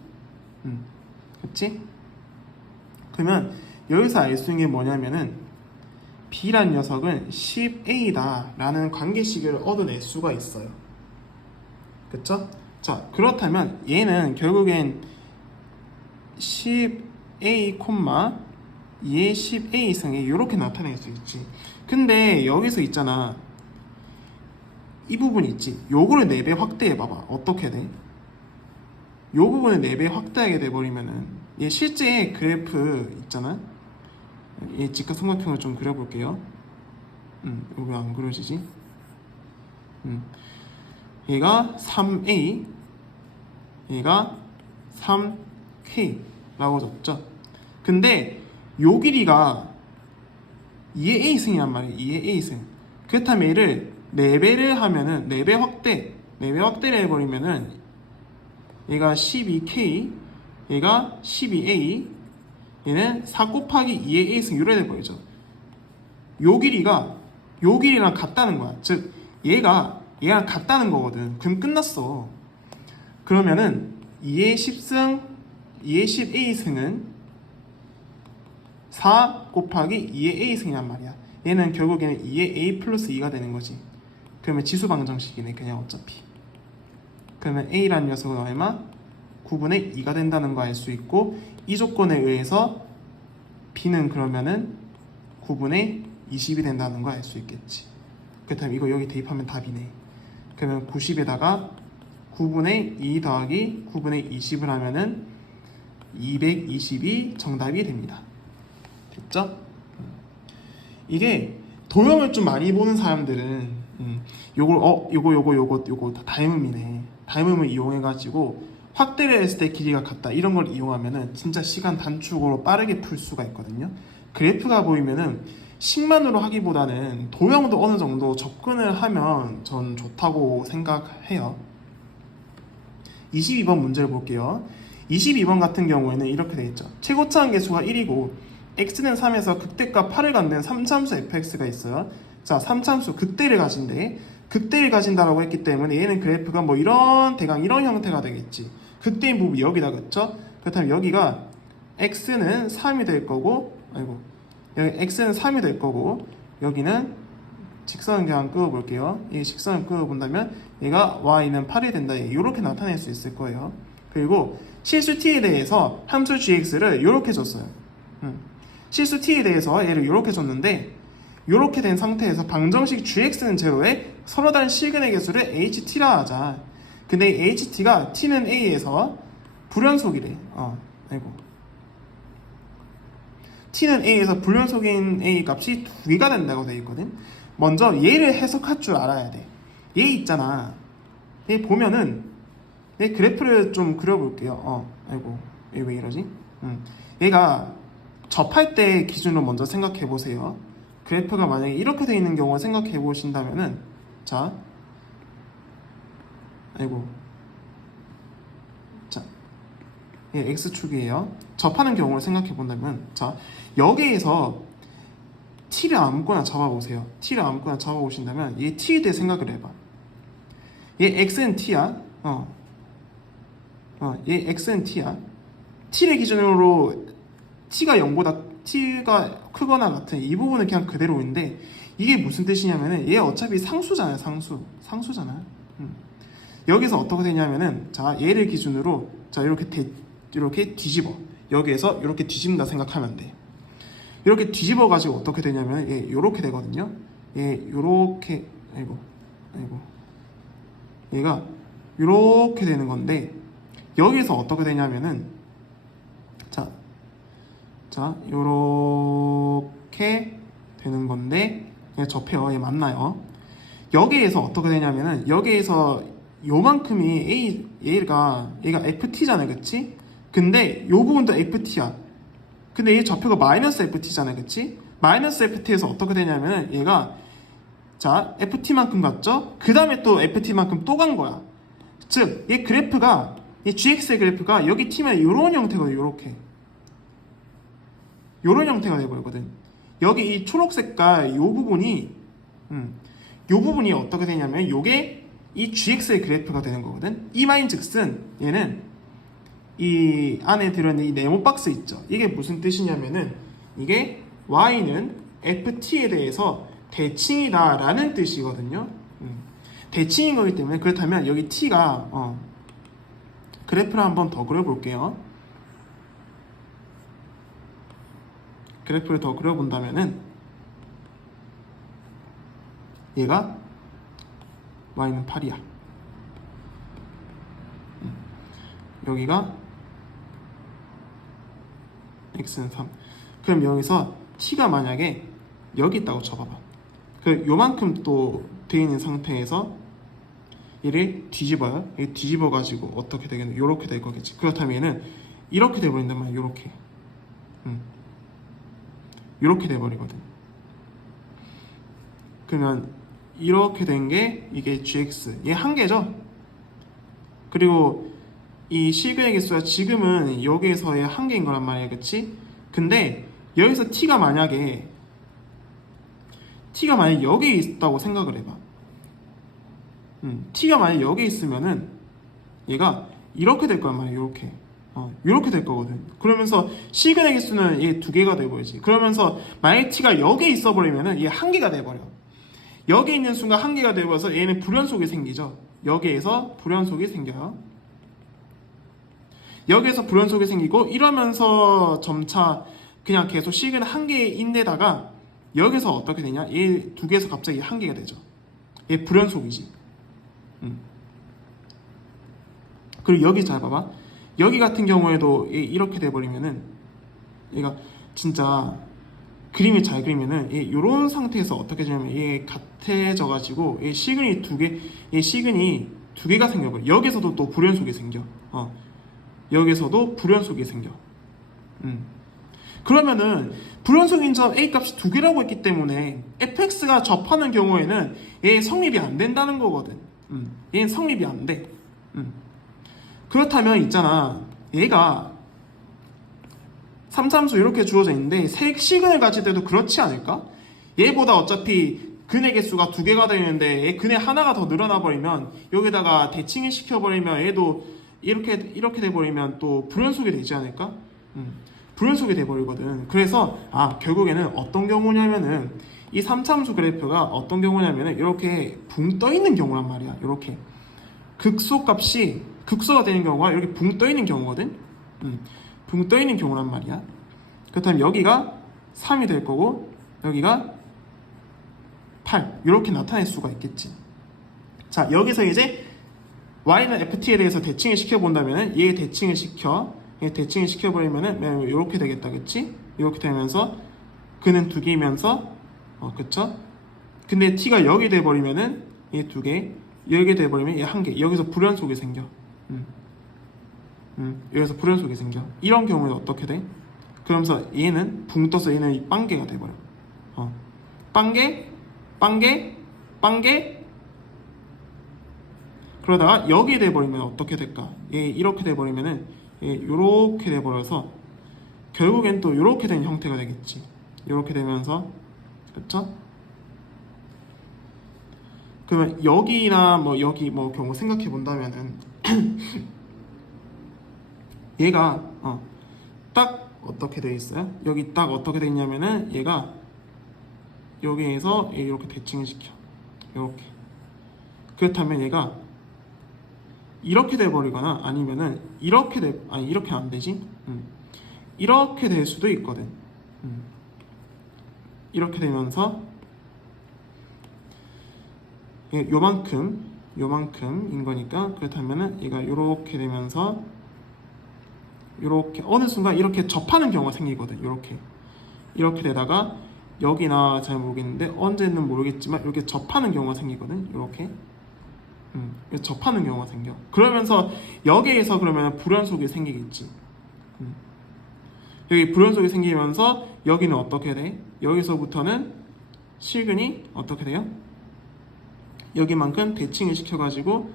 그치? 그러면 여기서 알 수 있는 게 뭐냐면은 B란 녀석은 10A다 라는 관계시계를 얻어낼 수가 있어요. 그쵸? 자, 그렇다면 얘는 결국엔 10A, 얘 10A 승에 이렇게 나타낼 수 있지. 근데 여기서 있잖아. 이 부분 있지. 요거를 4배 확대해봐봐. 어떻게 돼? 요 부분을 4배 확대하게 돼버리면은 얘 실제 그래프 있잖아. 얘 직각삼각형을 좀 그려볼게요. 여기 안 그려지지? 얘가 3A, 얘가 3K라고 적죠. 근데 요 길이가 2의 A승이란 말이에요. 2의 A승. 그렇다면 얘를 4배를 하면은 4배 확대를 해버리면은 얘가 12K, 얘가 12A, 얘는 4 곱하기 2의 A승 이래야 될 거죠. 요 길이가 요 길이랑 같다는 거야. 즉 얘랑 같다는 거거든. 그럼 끝났어. 그러면은 2의 10승, 2의 10A승은 4 곱하기 2의 A승이란 말이야. 얘는 결국에는 2의 A 플러스 2가 되는 거지. 그러면 지수 방정식이네 그냥 어차피. 그러면 A라는 녀석은 얼마? 9분의 2가 된다는 거 알 수 있고 이 조건에 의해서 B는 그러면은 9분의 20이 된다는 거 알 수 있겠지. 그렇다면 이거 여기 대입하면 답이네. 그러면 90에다가 9분의 2 더하기 9분의 20을 하면은 220이 정답이 됩니다. 됐죠? 이게 도형을 좀 많이 보는 사람들은 요거 다 닮음이네. 닮음을 이용해가지고 확대를 했을 때 길이가 같다 이런 걸 이용하면은 진짜 시간 단축으로 빠르게 풀 수가 있거든요. 그래프가 보이면은 식만으로 하기보다는 도형도 어느 정도 접근을 하면 전 좋다고 생각해요. 22번 문제를 볼게요. 22번 같은 경우에는 이렇게 되겠죠. 최고차항 계수가 1이고 x는 3에서 극대값 8을 갖는 3참수 fx가 있어요. 자, 3참수 극대를 가진대. 극대를 가진다라고 했기 때문에 얘는 그래프가 뭐 대강 이런 형태가 되겠지. 극대인 부분이 여기다, 그쵸? 그렇다면 여기가 x는 3이 될 거고, 여기 x는 3이 될 거고, 여기는 직선을 그냥 그어볼게요. 이 직선을 그어본다면 얘가 y는 8이 된다. 이렇게 나타낼 수 있을 거예요. 그리고 실수 t에 대해서 함수 gx를 이렇게 줬어요. 실수 t에 대해서 얘를 이렇게 줬는데 이렇게 된 상태에서 방정식 gx는 제로에 서로 다른 시그널 개수를 ht라 하자. 근데 이 ht가 t는 a에서 불연속이래. 아이고. t는 a에서 불연속인 a 값이 2개가 된다고 되어 있거든. 먼저 얘를 해석할 줄 알아야 돼. 얘 있잖아. 얘 보면은 얘 그래프를 좀 그려볼게요. 아이고. 얘 왜 이러지? 얘가 접할 때 기준으로 먼저 생각해 보세요. 그래프가 만약에 이렇게 되어 있는 경우 생각해 보신다면은, 자, 아이고, 자, 예, x축이에요. 접하는 경우를 생각해 본다면, 자, 여기에서 t를 아무거나 잡아보세요. t를 아무거나 잡아보신다면 얘 t에 대해 생각을 해봐. 얘 x는 t야. 얘 x는 t야. t를 기준으로 t가 0보다 t가 크거나 같은 이 부분은 그냥 그대로인데, 이게 무슨 뜻이냐면은 얘 어차피 상수잖아요. 상수잖아. 여기서 어떻게 되냐면은, 자, 얘를 기준으로 자 이렇게 뒤집어. 여기에서 이렇게 뒤집는다 생각하면 돼. 이렇게 뒤집어 가지고 어떻게 되냐면 얘 요렇게 되거든요. 얘 요렇게, 아이고 얘가 요렇게 되는 건데, 여기서 어떻게 되냐면은, 자, 요렇게 되는 건데, 얘 접해요. 얘 맞나요? 여기에서 어떻게 되냐면은, 여기에서 요만큼이 얘가 ft잖아요. 그치? 근데 요 부분도 ft야. 근데 얘 좌표가 마이너스 ft잖아요. 그치? 마이너스 ft에서 어떻게 되냐면은, 얘가, 자, ft만큼 갔죠? 그 다음에 또 ft만큼 또 간 거야. 즉, 얘 그래프가, 이 gx의 그래프가 여기 t면 요런 형태거든요. 요런 형태가 돼버리거든. 여기 이 초록 색깔 요 부분이 어떻게 되냐면 요게 이 gx의 그래프가 되는 거거든. 이 말인즉슨 얘는 이 안에 들어있는 이 네모 박스 있죠. 이게 무슨 뜻이냐면은, 이게 y는 ft에 대해서 대칭이다 라는 뜻이거든요. 대칭인 거기 때문에, 그렇다면 여기 t가 그래프를 한번 더 그려볼게요. 그래프를 더 그려본다면은, 얘가 y는 8이야. 여기가 x는 3. 그럼 여기서 t가 만약에 여기 있다고 쳐봐봐. 그 요만큼 또 되어 있는 상태에서 얘를 뒤집어요. 얘 뒤집어가지고 어떻게 되겠냐? 요렇게 될 거겠지. 그렇다면 얘는 이렇게 돼버린단 말이야. 요렇게 돼버리거든. 그러면 이렇게 된 게 이게 gx, 얘 한 개죠. 그리고 이 시그널 개수가 지금은 여기에서의 한 개인 거란 말이야. 그치? 근데 여기서 t가 만약에 여기에 있다고 생각을 해봐. t가 만약에 여기에 있으면은 얘가 이렇게 될 거란 말이야. 이렇게 될 거거든. 그러면서 시그널 개수는 얘 2개가 돼버리지. 그러면서 만약에 t가 여기에 있어버리면은 얘 1개가 돼버려. 여기 있는 순간 1개가 돼버려서 얘는 불연속이 생기죠. 여기에서 불연속이 생겨요. 여기에서 불연속이 생기고, 이러면서 점차 그냥 계속 시그널 1개인데다가 여기서 어떻게 되냐? 얘 2개에서 갑자기 1개가 되죠. 얘 불연속이지. 그리고 여기 잘 봐봐. 여기 같은 경우에도 얘 이렇게 돼버리면은, 얘가 진짜 그림을 잘 그리면은 얘 요런 상태에서 어떻게 되냐면 얘 같아져가지고 얘 시그널이 2개가 생겨버려. 여기서도 또 불연속이 생겨. 여기서도 불연속이 생겨. 그러면은 불연속인 점 A 값이 2개라고 했기 때문에 fx가 접하는 경우에는 얘 성립이 안 된다는 거거든. 얘는 성립이 안 돼. 그렇다면 있잖아, 얘가 3참수 이렇게 주어져 있는데 시그널 가질 때도 그렇지 않을까? 얘보다 어차피 근의 개수가 2개가 되는데 얘 근의 하나가 더 늘어나 버리면, 여기다가 대칭을 시켜버리면 얘도 이렇게 돼버리면 또 불연속이 되지 않을까? 불연속이 돼버리거든. 그래서 결국에는 어떤 경우냐면은, 이 3참수 그래프가 어떤 경우냐면은 이렇게 붕 떠있는 경우란 말이야. 이렇게 극소값이 극소가 되는 경우가 이렇게 붕 떠 있는 경우거든. 붕 떠 있는 경우란 말이야. 그렇다면 여기가 3이 될 거고 여기가 8 이렇게 나타낼 수가 있겠지. 자, 여기서 이제 y는 ft에 대해서 대칭을 시켜본다면은 얘 대칭을 시켜버리면은 이렇게 되겠다, 그치? 이렇게 되면서 그는 2개이면서 그쵸? 근데 t가 0이 돼버리면은 얘 2개, 여기 돼버리면 얘 1개. 여기서 불연속이 생겨. 여기서 불연속이 생겨. 이런 경우에 어떻게 돼? 그러면서 얘는 붕 떠서 얘는 이 빵개가 돼버려. 빵개, 빵개, 빵개. 그러다가 여기 돼버리면 어떻게 될까? 얘 이렇게 돼버리면은 얘 요렇게 돼버려서 결국엔 또 요렇게 된 형태가 되겠지. 요렇게 되면서, 그쵸? 그러면 여기나 뭐 여기 뭐 경우 생각해 본다면은 얘가 딱 어떻게 돼 있어요? 여기 딱 어떻게 돼 있냐면은 얘가 여기에서 얘 이렇게 대칭을 시켜. 이렇게. 그렇다면 얘가 이렇게 돼 버리거나 아니면은 이렇게 이렇게 안 되지? 이렇게 될 수도 있거든. 이렇게 되면서 요만큼인 거니까 그렇다면은 얘가 요렇게 되면서 요렇게 어느 순간 이렇게 접하는 경우가 생기거든. 이렇게 되다가 여기나 잘 모르겠는데 언제는 모르겠지만 이렇게 접하는 경우가 생기거든. 이렇게 접하는 경우가 생겨. 그러면서 여기에서 그러면 불연속이 생기겠지. 여기 불연속이 생기면서 여기는 어떻게 돼? 여기서부터는 실근이 어떻게 돼요? 여기만큼 대칭을 시켜가지고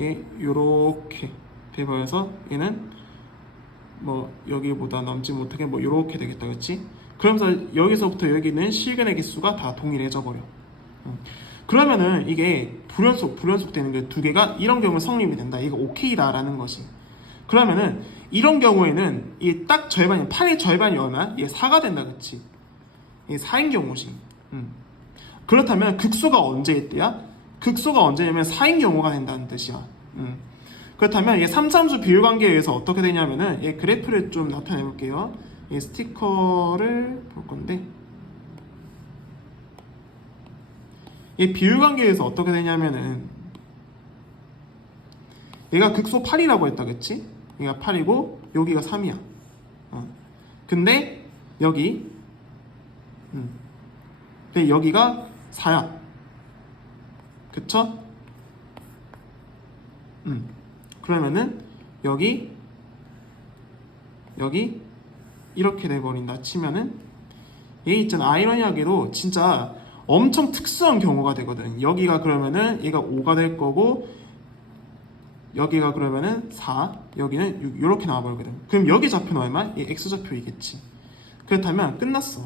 얘 요렇게 돼버려서 얘는 뭐 여기보다 넘지 못하게 뭐 요렇게 되겠다, 그치? 그러면서 여기서부터 여기는 실근의 개수가 다 동일해져 버려. 그러면은 이게 불연속 되는 게 2개가 이런 경우는 성립이 된다. 이거 오케이다라는 것이. 그러면은 이런 경우에는 이 딱 절반이 8의 절반이 얼마? 얘 4가 된다, 그치? 이게 4인 경우지. 그렇다면 극소가 언제일 때야? 극소가 언제냐면 4인 경우가 된다는 뜻이야. 그렇다면 얘 3참수 비율관계에 의해서 어떻게 되냐면은 얘 그래프를 좀 나타내 볼게요. 얘 스티커를 볼 건데 얘 비율관계에 의해서 어떻게 되냐면은 얘가 극소 8이라고 했다, 그치? 얘가 8이고 여기가 3이야. 근데 근데 여기가 4야. 그쵸? 그러면은 여기 이렇게 돼버린다 치면은 얘 있잖아. 아이러니하게도 진짜 엄청 특수한 경우가 되거든. 여기가 그러면은 얘가 5가 될 거고 여기가 그러면은 4, 여기는 6 이렇게 나와버리거든. 그럼 여기 좌표는 얼마? 얘 x좌표이겠지. 그렇다면 끝났어.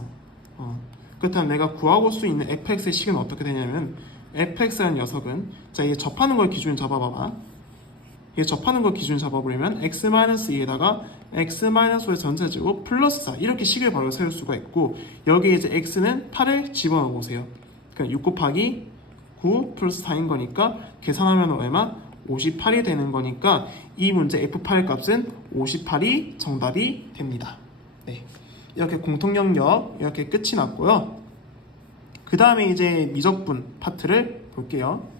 그렇다면 내가 구하고 수 있는 fx의 식은 어떻게 되냐면 fx라는 녀석은 자, 얘 접하는 걸 기준 잡아봐봐. 얘 접하는 걸 기준 잡아보려면 x-2에다가 x-5의 전체제곱 플러스 4 이렇게 식을 바로 세울 수가 있고 여기에 이제 x는 8을 집어넣어 보세요. 그러니까 6 곱하기 9 플러스 4인 거니까 계산하면 얼마? 58이 되는 거니까 이 문제 F8 값은 58이 정답이 됩니다. 네, 이렇게 공통 영역 이렇게 끝이 났고요. 그 다음에 이제 미적분 파트를 볼게요.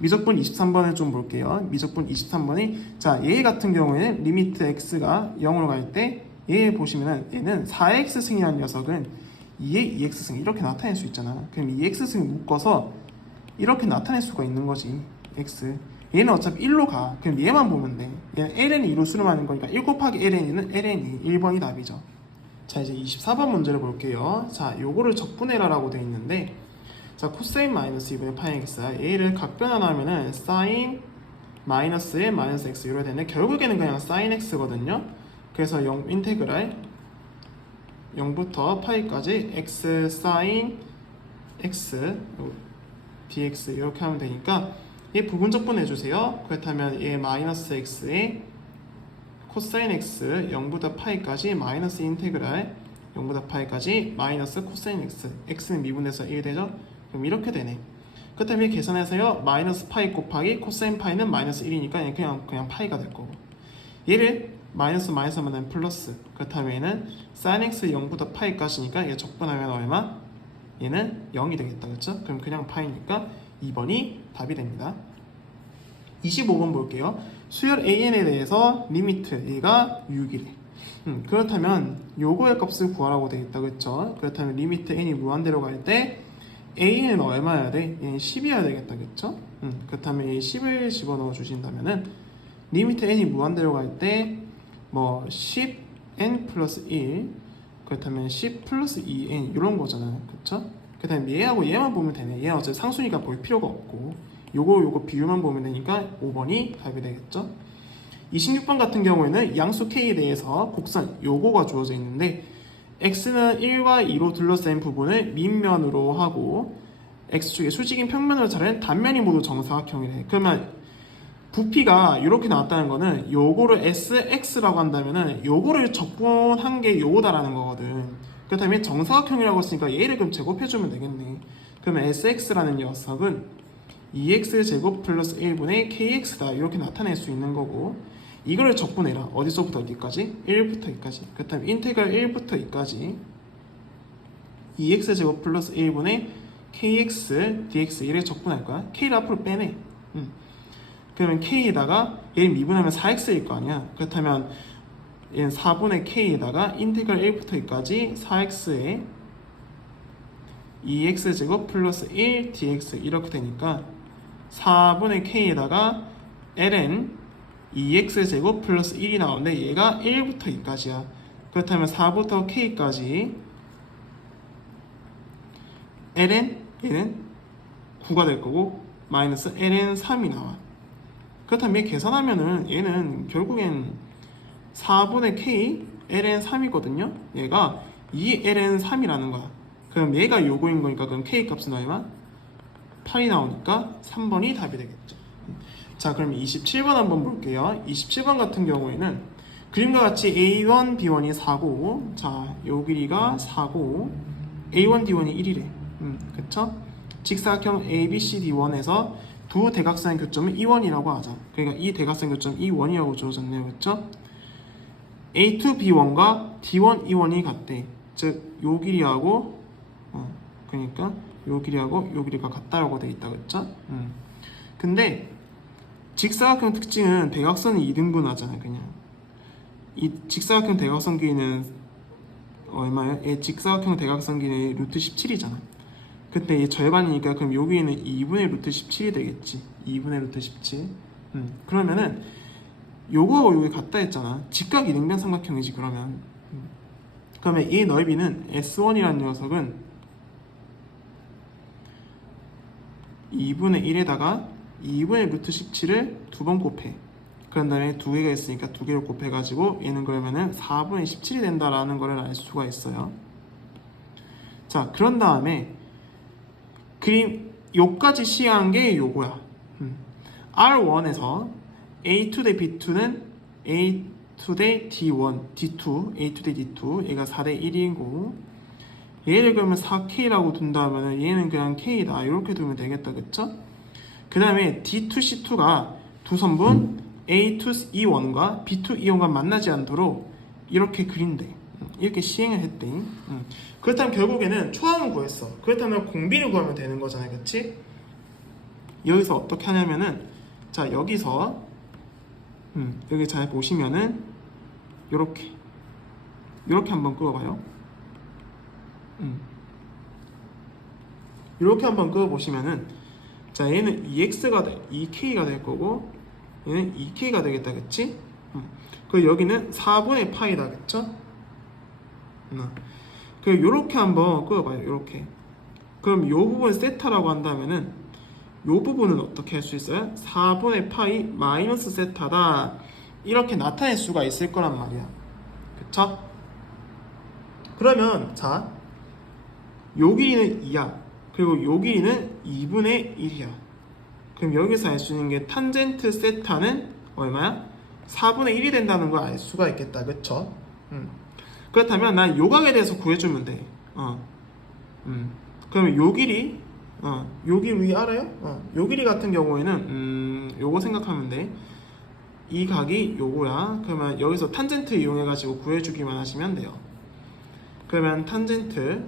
미적분 23번을 좀 볼게요. 미적분 23번이 자, 얘 같은 경우에는 리미트 x가 0으로 갈 때 얘 보시면은 얘는 4x승이라는 녀석은 2의 2x승 이렇게 나타낼 수 있잖아. 그럼 2x승을 묶어서 이렇게 나타낼 수가 있는 거지. x 얘는 어차피 1로 가. 그럼 얘만 보면 돼. 얘는 ln이 2로 수렴하는 거니까 1 곱하기 ln은 ln이 1번이 답이죠. 자, 이제 24번 문제를 볼게요. 자, 요거를 적분해라라고 되어 있는데 자, 코사인 마이너스 2분의 파이 x야. 얘를 각변환하면은 사인 마이너스에 마이너스 x 이렇게 되는데 결국에는 그냥 사인 x거든요. 그래서 0 인테그랄 0부터 파이까지 x 사인 x dx 이렇게 하면 되니까 얘 부분적분 해주세요. 그렇다면 얘 마이너스 x에 코사인 x 0부터 파이까지 마이너스 인테그랄 0부터 파이까지 마이너스 코사인 x x는 미분해서 1 되죠? 그럼 이렇게 되네. 그렇다면 계산해서요 마이너스 파이 곱하기 코사인 파이는 마이너스 1이니까 그냥 파이가 될 거고, 얘를 마이너스 마이너스 하면 플러스, 그렇다면 얘는 sin x 0부터 파이까지니까 얘 적분하면 얼마? 얘는 0이 되겠다. 그렇죠? 그럼 그냥 파이니까 2번이 답이 됩니다. 25번 볼게요. 수열 an에 대해서 리미트 얘가 6이래. 그렇다면 요거의 값을 구하라고 되겠다. 그렇죠? 그렇다면 리미트 n이 무한대로 갈 때 a는 얼마여야 돼? 얘는 10이어야 되겠다. 그렇죠? 그렇다면 얘 10을 집어넣어 주신다면은 리미트 n이 무한대로 갈 때 뭐 10n 플러스 1, 그렇다면 10 플러스 2n 이런 거잖아요. 그쵸? 그 다음에 얘하고 얘만 보면 되네. 얘는 어차피 상수니까 볼 필요가 없고 요거 비율만 보면 되니까 5번이 답이 되겠죠. 26번 같은 경우에는 양수 k에 대해서 곡선 요거가 주어져 있는데 x는 1과 2로 둘러싸인 부분을 밑면으로 하고 x축의 수직인 평면으로 자른 단면이 모두 정사각형이래. 그러면 부피가 이렇게 나왔다는 거는 요거를 SX라고 한다면은 요거를 적분한 게 요거다라는 거거든. 그렇다면 정사각형이라고 했으니까 얘를 그럼 제곱해주면 되겠네. 그러면 SX라는 녀석은 2x 제곱 플러스 1분의 kx다 이렇게 나타낼 수 있는 거고, 이거를 적분해라. 어디서부터 어디까지? 1부터 2까지. 그렇다면 인테그랄 1부터 2까지 2x 제곱 플러스 1분의 kx dx 얘를 적분할 거야. k를 앞으로 빼내. 그러면 k에다가 얘를 미분하면 4x일 거 아니야. 그렇다면 얘는 4분의 k에다가 인테그랄 1부터 2까지 4x에 2x제곱 플러스 1 dx 이렇게 되니까 4분의 k에다가 ln 2x제곱 플러스 1이 나오는데 얘가 1부터 2까지야. 그렇다면 4부터 k까지 ln 얘는 9가 될 거고 마이너스 ln 3이 나와. 그렇다면 얘 계산하면은 얘는 결국엔 4분의 k ln 3이거든요. 얘가 2ln 3이라는 거야. 그럼 얘가 요거인 거니까 그럼 k 값은 얼마? 8이 나오니까 3번이 답이 되겠죠. 자, 그럼 27번 한번 볼게요. 27번 같은 경우에는 그림과 같이 a1, b1이 4고, 자, 요 길이가 4고 a1, d1이 1이래. 그쵸? 직사각형 ABCD1에서 두 대각선의 교점은 E1이라고 하자. 그러니까 이 대각선 교점 E1이라고 주어졌네요. 그쵸? A2, B1과 D1, E1이 같대. 즉, 요 길이하고, 그러니까 요 길이하고 요 길이가 같다라고 돼 있다. 그쵸? 근데, 직사각형 특징은 대각선이 2등분 하잖아요. 그냥. 이 직사각형 대각선 길이는 얼마예요? 얘 직사각형 대각선 길이 루트 17이잖아. 근데 얘 절반이니까 그럼 여기에는 2분의 루트 17이 되겠지. 2분의 루트 17. 그러면은 요거하고 요게 같다 했잖아. 직각 이등변 삼각형이지 그러면. 그러면 이 넓이는 S1이라는 녀석은 2분의 1에다가 2분의 루트 17을 두 번 곱해. 그런 다음에 두 개가 있으니까 두 개를 곱해가지고 얘는 그러면은 4분의 17이 된다라는 거를 알 수가 있어요. 자, 그런 다음에 그림 요까지 시행한 게 요거야. R1에서 A2 대 B2는 A2 대 D1, D2, A2 대 D2 얘가 4대 1이고 얘를 그러면 4K라고 둔다면 얘는 그냥 K다 이렇게 두면 되겠다. 그쵸? 그 다음에 D2, C2가 두 선분 A2, E1과 B2, E1과 만나지 않도록 이렇게 그린대. 이렇게 시행을 했대. 그렇다면 결국에는 초항을 구했어. 그렇다면 공비를 구하면 되는 거잖아요. 그치? 여기서 어떻게 하냐면은 자 여기서 여기 잘 보시면은 요렇게 한번 그어봐요. 이렇게 한번 그어보시면은 자 얘는 2k가 될 거고 얘는 2k가 되겠다. 그치? 그리고 여기는 4분의 파이다. 그쵸? 그 요렇게 한번 그어봐요. 요렇게. 그럼 요 부분 세타라고 한다면은 요 부분은 어떻게 할 수 있어요? 4분의 파이 마이너스 세타다 이렇게 나타낼 수가 있을 거란 말이야. 그쵸? 그러면 자 요 길이는 2야. 그리고 요 길이는 2분의 1이야. 그럼 여기서 알 수 있는 게 탄젠트 세타는 얼마야? 4분의 1이 된다는 걸 알 수가 있겠다. 그쵸? 그렇다면 난 요각에 대해서 구해주면 돼. 그러면 요 길이 요 길이 알아요? 요 길이 같은 경우에는 요거 생각하면 돼. 이 각이 요거야. 그러면 여기서 탄젠트 이용해가지고 구해주기만 하시면 돼요. 그러면 탄젠트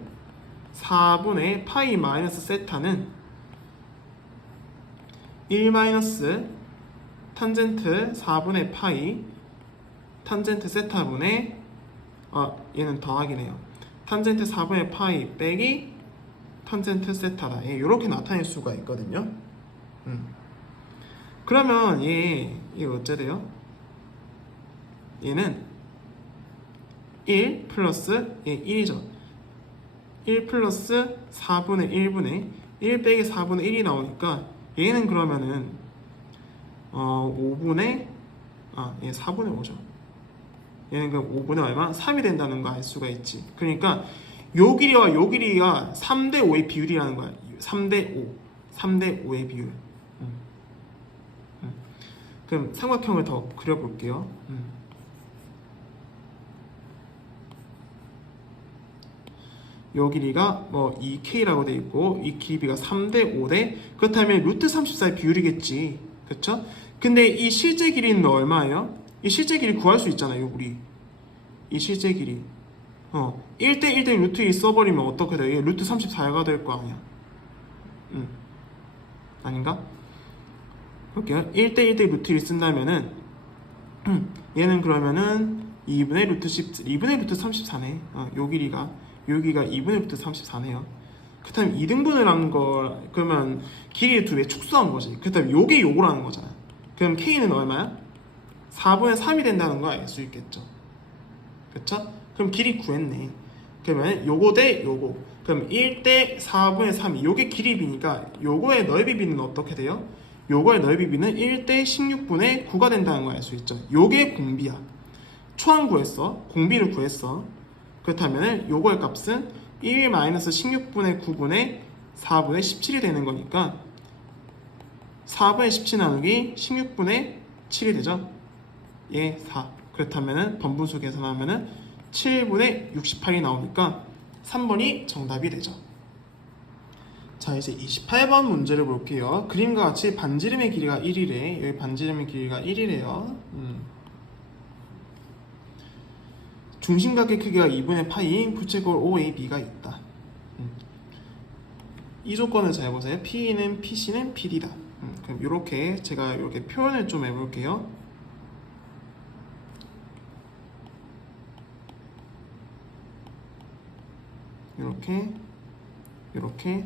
4분의 파이 마이너스 세타는 1 마이너스 탄젠트 4분의 파이 탄젠트 세타분의 얘는 더하기네요. 탄젠트 4분의 파이 빼기 탄젠트 세타다. 이렇게 나타낼 수가 있거든요. 그러면 이게 어째 돼요? 얘는 1 플러스 1이죠. 1 플러스 4분의 1분의 1 빼기 4분의 1이 나오니까 얘는 그러면은 5분의 얘 4분의 5죠. 얘는 그럼 5분의 얼마? 3이 된다는 거 알 수가 있지. 그러니까 요 길이와 요 길이가 3대 5의 비율이라는 거야. 3대 5. 3대 5의 비율. 그럼 삼각형을 더 그려볼게요. 요 길이가 뭐 2K라고 돼 있고 이 길이가 3대 5대 그렇다면 루트 34의 비율이겠지. 그쵸? 근데 이 실제 길이는 얼마예요? 이 실제 길이 구할 수 있잖아요. 우리 이 실제 길이 1대 1대 루트 2 써버리면 어떻게 돼요? 루트 34가 될 거 아니야. 아닌가? 볼게요. 1대 1대 루트 1 쓴다면은 얘는 그러면은 2분의 루트 2분의 루트 34네. 요 길이가 여기가 2분의 루트 34네요. 그렇다면 2등분을 한 거 그러면 길이를 두 배 축소한 거지. 그렇다면 요게 요거라는 거잖아. 그럼 K는 얼마야? 4분의 3이 된다는 거 알 수 있겠죠. 그쵸? 그럼 길이 구했네. 그러면 요거 대 요거. 그럼 1대 4분의 3이 요게 길이 비니까 요거의 넓이 비는 어떻게 돼요? 요거의 넓이 비는 1대 16분의 9가 된다는 거 알 수 있죠. 요게 공비야. 초항 구했어. 공비를 구했어. 그렇다면 요거의 값은 1 마이너스 16분의 9분의 4분의 17이 되는 거니까 4분의 17 나누기 16분의 7이 되죠. 4. 그렇다면 번분수 계산하면 7분의 68이 나오니까 3번이 정답이 되죠. 자, 이제 28번 문제를 볼게요. 그림과 같이 반지름의 길이가 1이래. 여기 반지름의 길이가 1이래요. 중심각의 크기가 2분의 파이인 부채꼴 OAB가 있다. 이 조건을 잘 보세요. P는 PC는 PD다. 그럼 이렇게 제가 이렇게 표현을 좀 해볼게요. 이렇게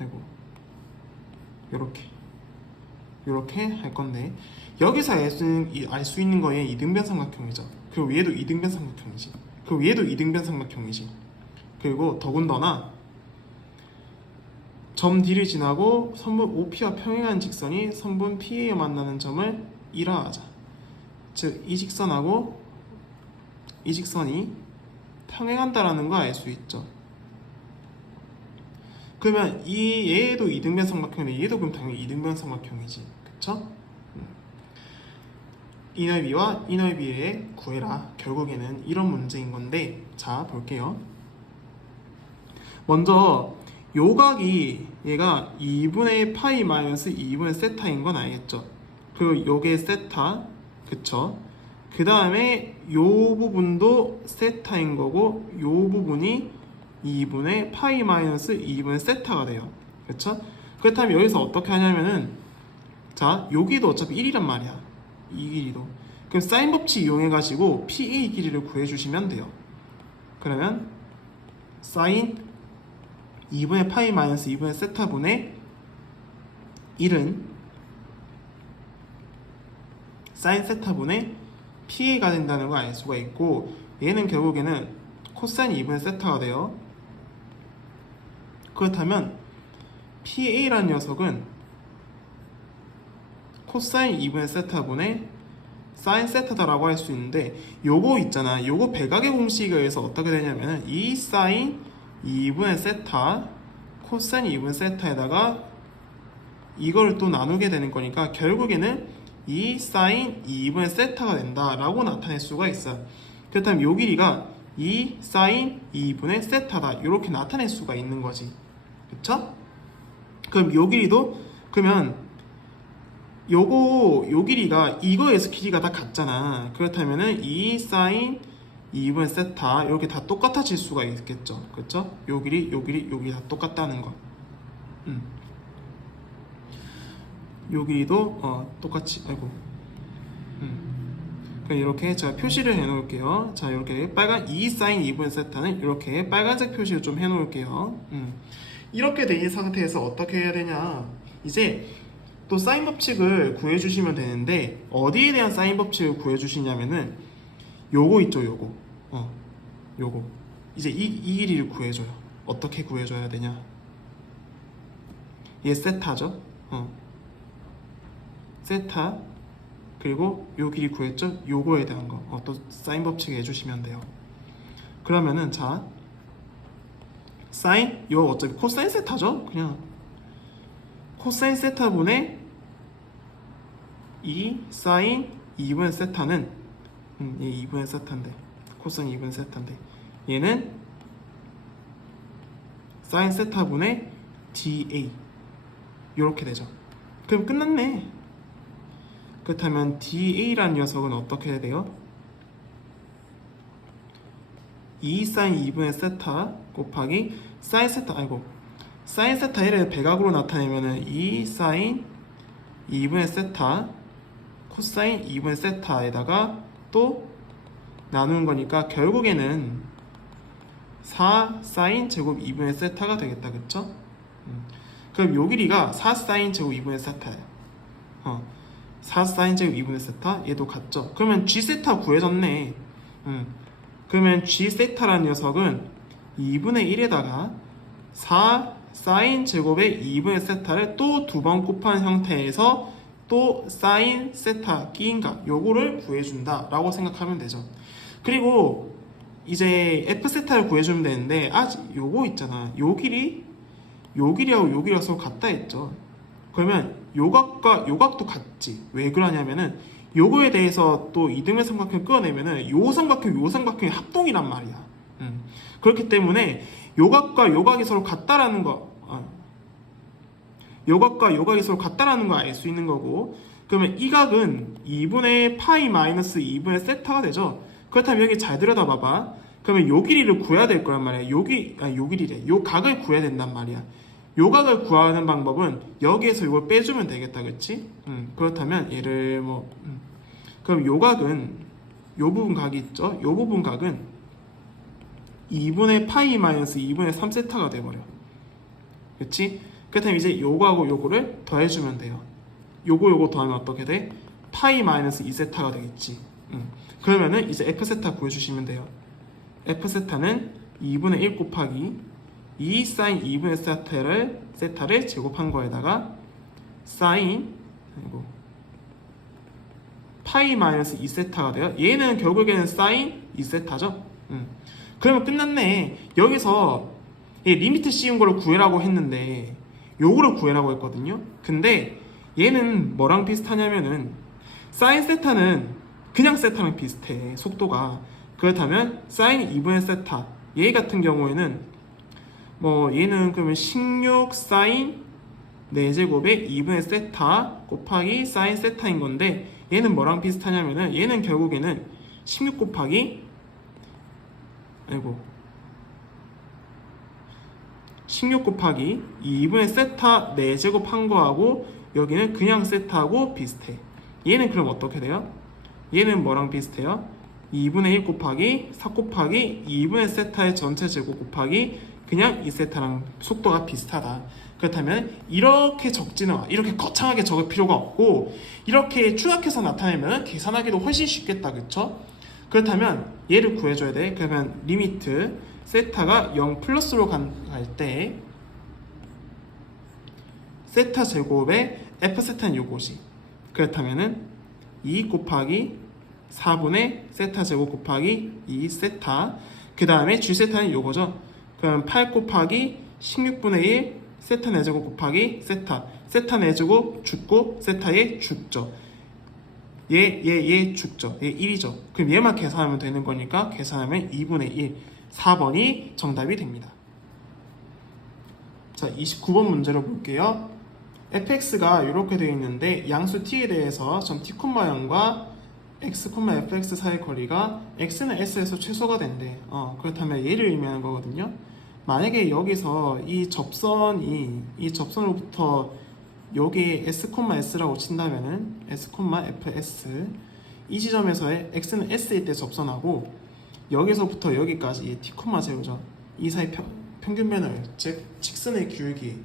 아이고 이렇게 할 건데 여기서 알 수 있는 거에 이등변 삼각형이죠. 그 위에도 이등변 삼각형이지. 그 위에도 이등변 삼각형이지. 그리고 더군다나 점 D를 지나고 선분 OP와 평행한 직선이 선분 P에 만나는 점을 1화 하자. 즉 이 직선하고 이 직선이 평행한다라는 거 알 수 있죠. 그러면 얘도 이등변 삼각형인데 얘도 그럼 당연히 이등변 삼각형이지. 그쵸? 이 넓이와 이 넓이의 구해라. 결국에는 이런 문제인 건데 자 볼게요. 먼저 요각이 얘가 2분의 파이 마이너스 2분의 세타인 건 알겠죠? 그리고 요게 세타 그쵸? 그 다음에 요 부분도 세타인 거고 요 부분이 2분의 파이 마이너스 2분의 세타가 돼요. 그쵸? 그렇다면 여기서 어떻게 하냐면은 자 여기도 어차피 1이란 말이야. 이 길이도. 그럼 사인 법칙 이용해가지고 PA 길이를 구해주시면 돼요. 그러면 사인 2분의 파이 마이너스 2분의 세타분의 1은 사인 세타분의 PA가 된다는 걸 알 수가 있고 얘는 결국에는 코사인 2분의 세타가 돼요. 그렇다면 PA라는 녀석은 코사인 2분의 세타분의 사인 세타다라고 할 수 있는데 요거 있잖아. 요거 백악의 공식에 의해서 어떻게 되냐면은 이 사인 2분의 세타 코사인 2분의 세타에다가 이걸 또 나누게 되는 거니까 결국에는 이 사인 2분의 세타가 된다라고 나타낼 수가 있어요. 그렇다면 요 길이가 이 사인 2분의 세타다 이렇게 나타낼 수가 있는 거지. 그쵸? 그럼 요 길이도 그러면 요 길이가 이거에서 길이가 다 같잖아. 그렇다면은 2 사인 2분의 세타 이렇게 다 똑같아질 수가 있겠죠. 그쵸? 요 길이 요 길이 다 똑같다는 거. 요 길이도 똑같이 그럼 이렇게 제가 표시를 해 놓을게요. 자, 이렇게 빨간 2 사인 2분의 세타는 이렇게 빨간색 표시를 좀 해 놓을게요. 이렇게 된 상태에서 어떻게 해야 되냐? 이제 또 사인 법칙을 구해 주시면 되는데 어디에 대한 사인 법칙을 구해 주시냐면은 요거 있죠, 요거. 요거. 이제 이 길이를 구해 줘요. 어떻게 구해 줘야 되냐? 얘 세타죠? 세타 그리고 요 길이 구했죠? 요거에 대한 거 또 사인 법칙 해주시면 돼요. 그러면은 자 사인 요 어차피 코사인 세타죠? 그냥 코사인 세타분의 2 사인 2분의 세타는 얘 2분의 세타인데 코사인 2분의 세타인데 얘는 사인 세타분의 dA 요렇게 되죠. 그럼 끝났네. 그렇다면 DA라는 녀석은 어떻게 해야 돼요? 2 사인 2분의 세타 곱하기 사인 세타 사인 세타 얘를 배각으로 나타내면은 2 사인 2분의 세타 코사인 2분의 세타에다가 또 나누는 거니까 결국에는 4 사인 제곱 2분의 세타가 되겠다. 그쵸? 그럼 요 길이가 4 사인 제곱 2분의 세타예요. 4 사인 제곱 2분의 세타 얘도 같죠. 그러면 G 세타 구해졌네. 그러면 G 세타라는 녀석은 2분의 1에다가 4 사인 제곱의 2분의 세타를 또 두 번 곱한 형태에서 또 사인 세타 끼인가 요거를 구해준다 라고 생각하면 되죠. 그리고 이제 F 세타를 구해주면 되는데 요거 있잖아. 요 길이하고 요 길이가 서로 같다 했죠. 그러면 요각과 요각도 같지. 왜 그러냐면은 요거에 대해서 또 이등변 삼각형 끌어내면은 요 삼각형이 합동이란 말이야. 그렇기 때문에 요각과 요각이 서로 같다라는 거, 요각과 요각이 서로 같다라는 걸 알 수 있는 거고, 그러면 이 각은 2분의 파이 마이너스 2분의 세타가 되죠. 그렇다면 여기 잘 들여다봐봐. 그러면 요 길이를 구해야 될 거란 말이야. 요 길이래. 요 각을 구해야 된단 말이야. 요 각을 구하는 방법은 여기에서 이걸 빼주면 되겠다, 그치? 그렇다면 얘를 그럼 요 각은 요 부분 각이 있죠? 요 부분 각은 2분의 파이 마이너스 2분의 3세타가 돼버려. 그치? 그렇다면 이제 요거하고 요거를 더해주면 돼요. 요거 더하면 어떻게 돼? 파이 마이너스 2세타가 되겠지. 그러면은 이제 F세타 구해주시면 돼요. F세타는 2분의 1 곱하기 2 사인 2분의 세타를 제곱한 거에다가 사인 파이 마이너스 2세타가 돼요. 얘는 결국에는 사인 2세타죠. 그러면 끝났네. 여기서 얘 리미트 씌운 거를 구해라고 했는데 요거를 구해라고 했거든요. 근데 얘는 뭐랑 비슷하냐면은 사인 세타는 그냥 세타랑 비슷해. 속도가. 그렇다면 사인 2분의 세타 얘 같은 경우에는 얘는 그러면 16 사인 4제곱에 2분의 세타 곱하기 사인 세타인 건데 얘는 뭐랑 비슷하냐면은 얘는 결국에는 16 곱하기 2분의 세타 4제곱 한 거하고 여기는 그냥 세타하고 비슷해. 얘는 그럼 어떻게 돼요? 얘는 뭐랑 비슷해요? 2분의 1 곱하기 4 곱하기 2분의 세타의 전체 제곱 곱하기 그냥 2세타랑 속도가 비슷하다. 그렇다면 이렇게 이렇게 거창하게 적을 필요가 없고 이렇게 추락해서 나타내면 계산하기도 훨씬 쉽겠다. 그쵸? 그렇다면 얘를 구해줘야 돼. 그러면 리미트 세타가 0 플러스로 갈 때 세타 제곱에 F세타는 요것이. 그렇다면은 2 곱하기 4분의 세타 제곱 곱하기 2세타 그 다음에 G세타는 요거죠. 그럼 8 곱하기 16분의 1 세타 4제곱 곱하기 세타 4제곱 죽고 세타에 죽죠. 얘 죽죠. 얘 1이죠. 그럼 얘만 계산하면 되는 거니까 계산하면 2분의 1 4번이 정답이 됩니다. 자, 29번 문제로 볼게요. fx가 이렇게 되어 있는데 양수 t에 대해서 점 t, 0과 x, fx 사이의 거리가 x는 s에서 최소가 된대. 그렇다면 얘를 의미하는 거거든요. 만약에 여기서 이 접선으로부터 여기 s, s라고 친다면은 s, fs 이 지점에서의 x는 s일 때 접선하고 여기서부터 여기까지 t, 제로죠. 이 사이 평균면을 즉 직선의 기울기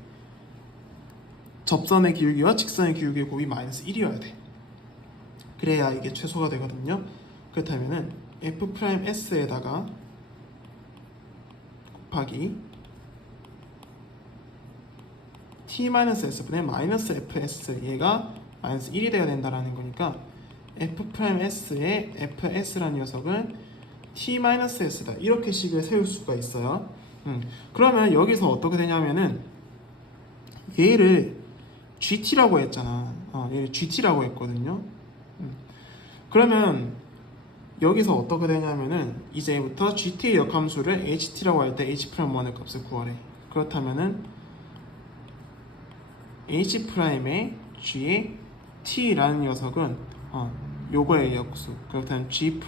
접선의 기울기와 직선의 기울기의 곱이 마이너스 1이어야 돼. 그래야 이게 최소가 되거든요. 그렇다면은 f's에다가 곱하기 t-s분의 마이너스 fs 얘가 마이너스 1이 되어야 된다라는 거니까 f's의 fs라는 녀석은 t-s다 이렇게 식을 세울 수가 있어요. 그러면 여기서 어떻게 되냐면은 얘를 gt라고 했잖아. 얘를 gt라고 했거든요. 그러면 여기서 어떻게 되냐면은 이제부터 gt의 역함수를 ht라고 할 때 h'1의 값을 구하래. 그렇다면은 h'의 g의 t라는 녀석은 요거의 역수. 그렇다면 g'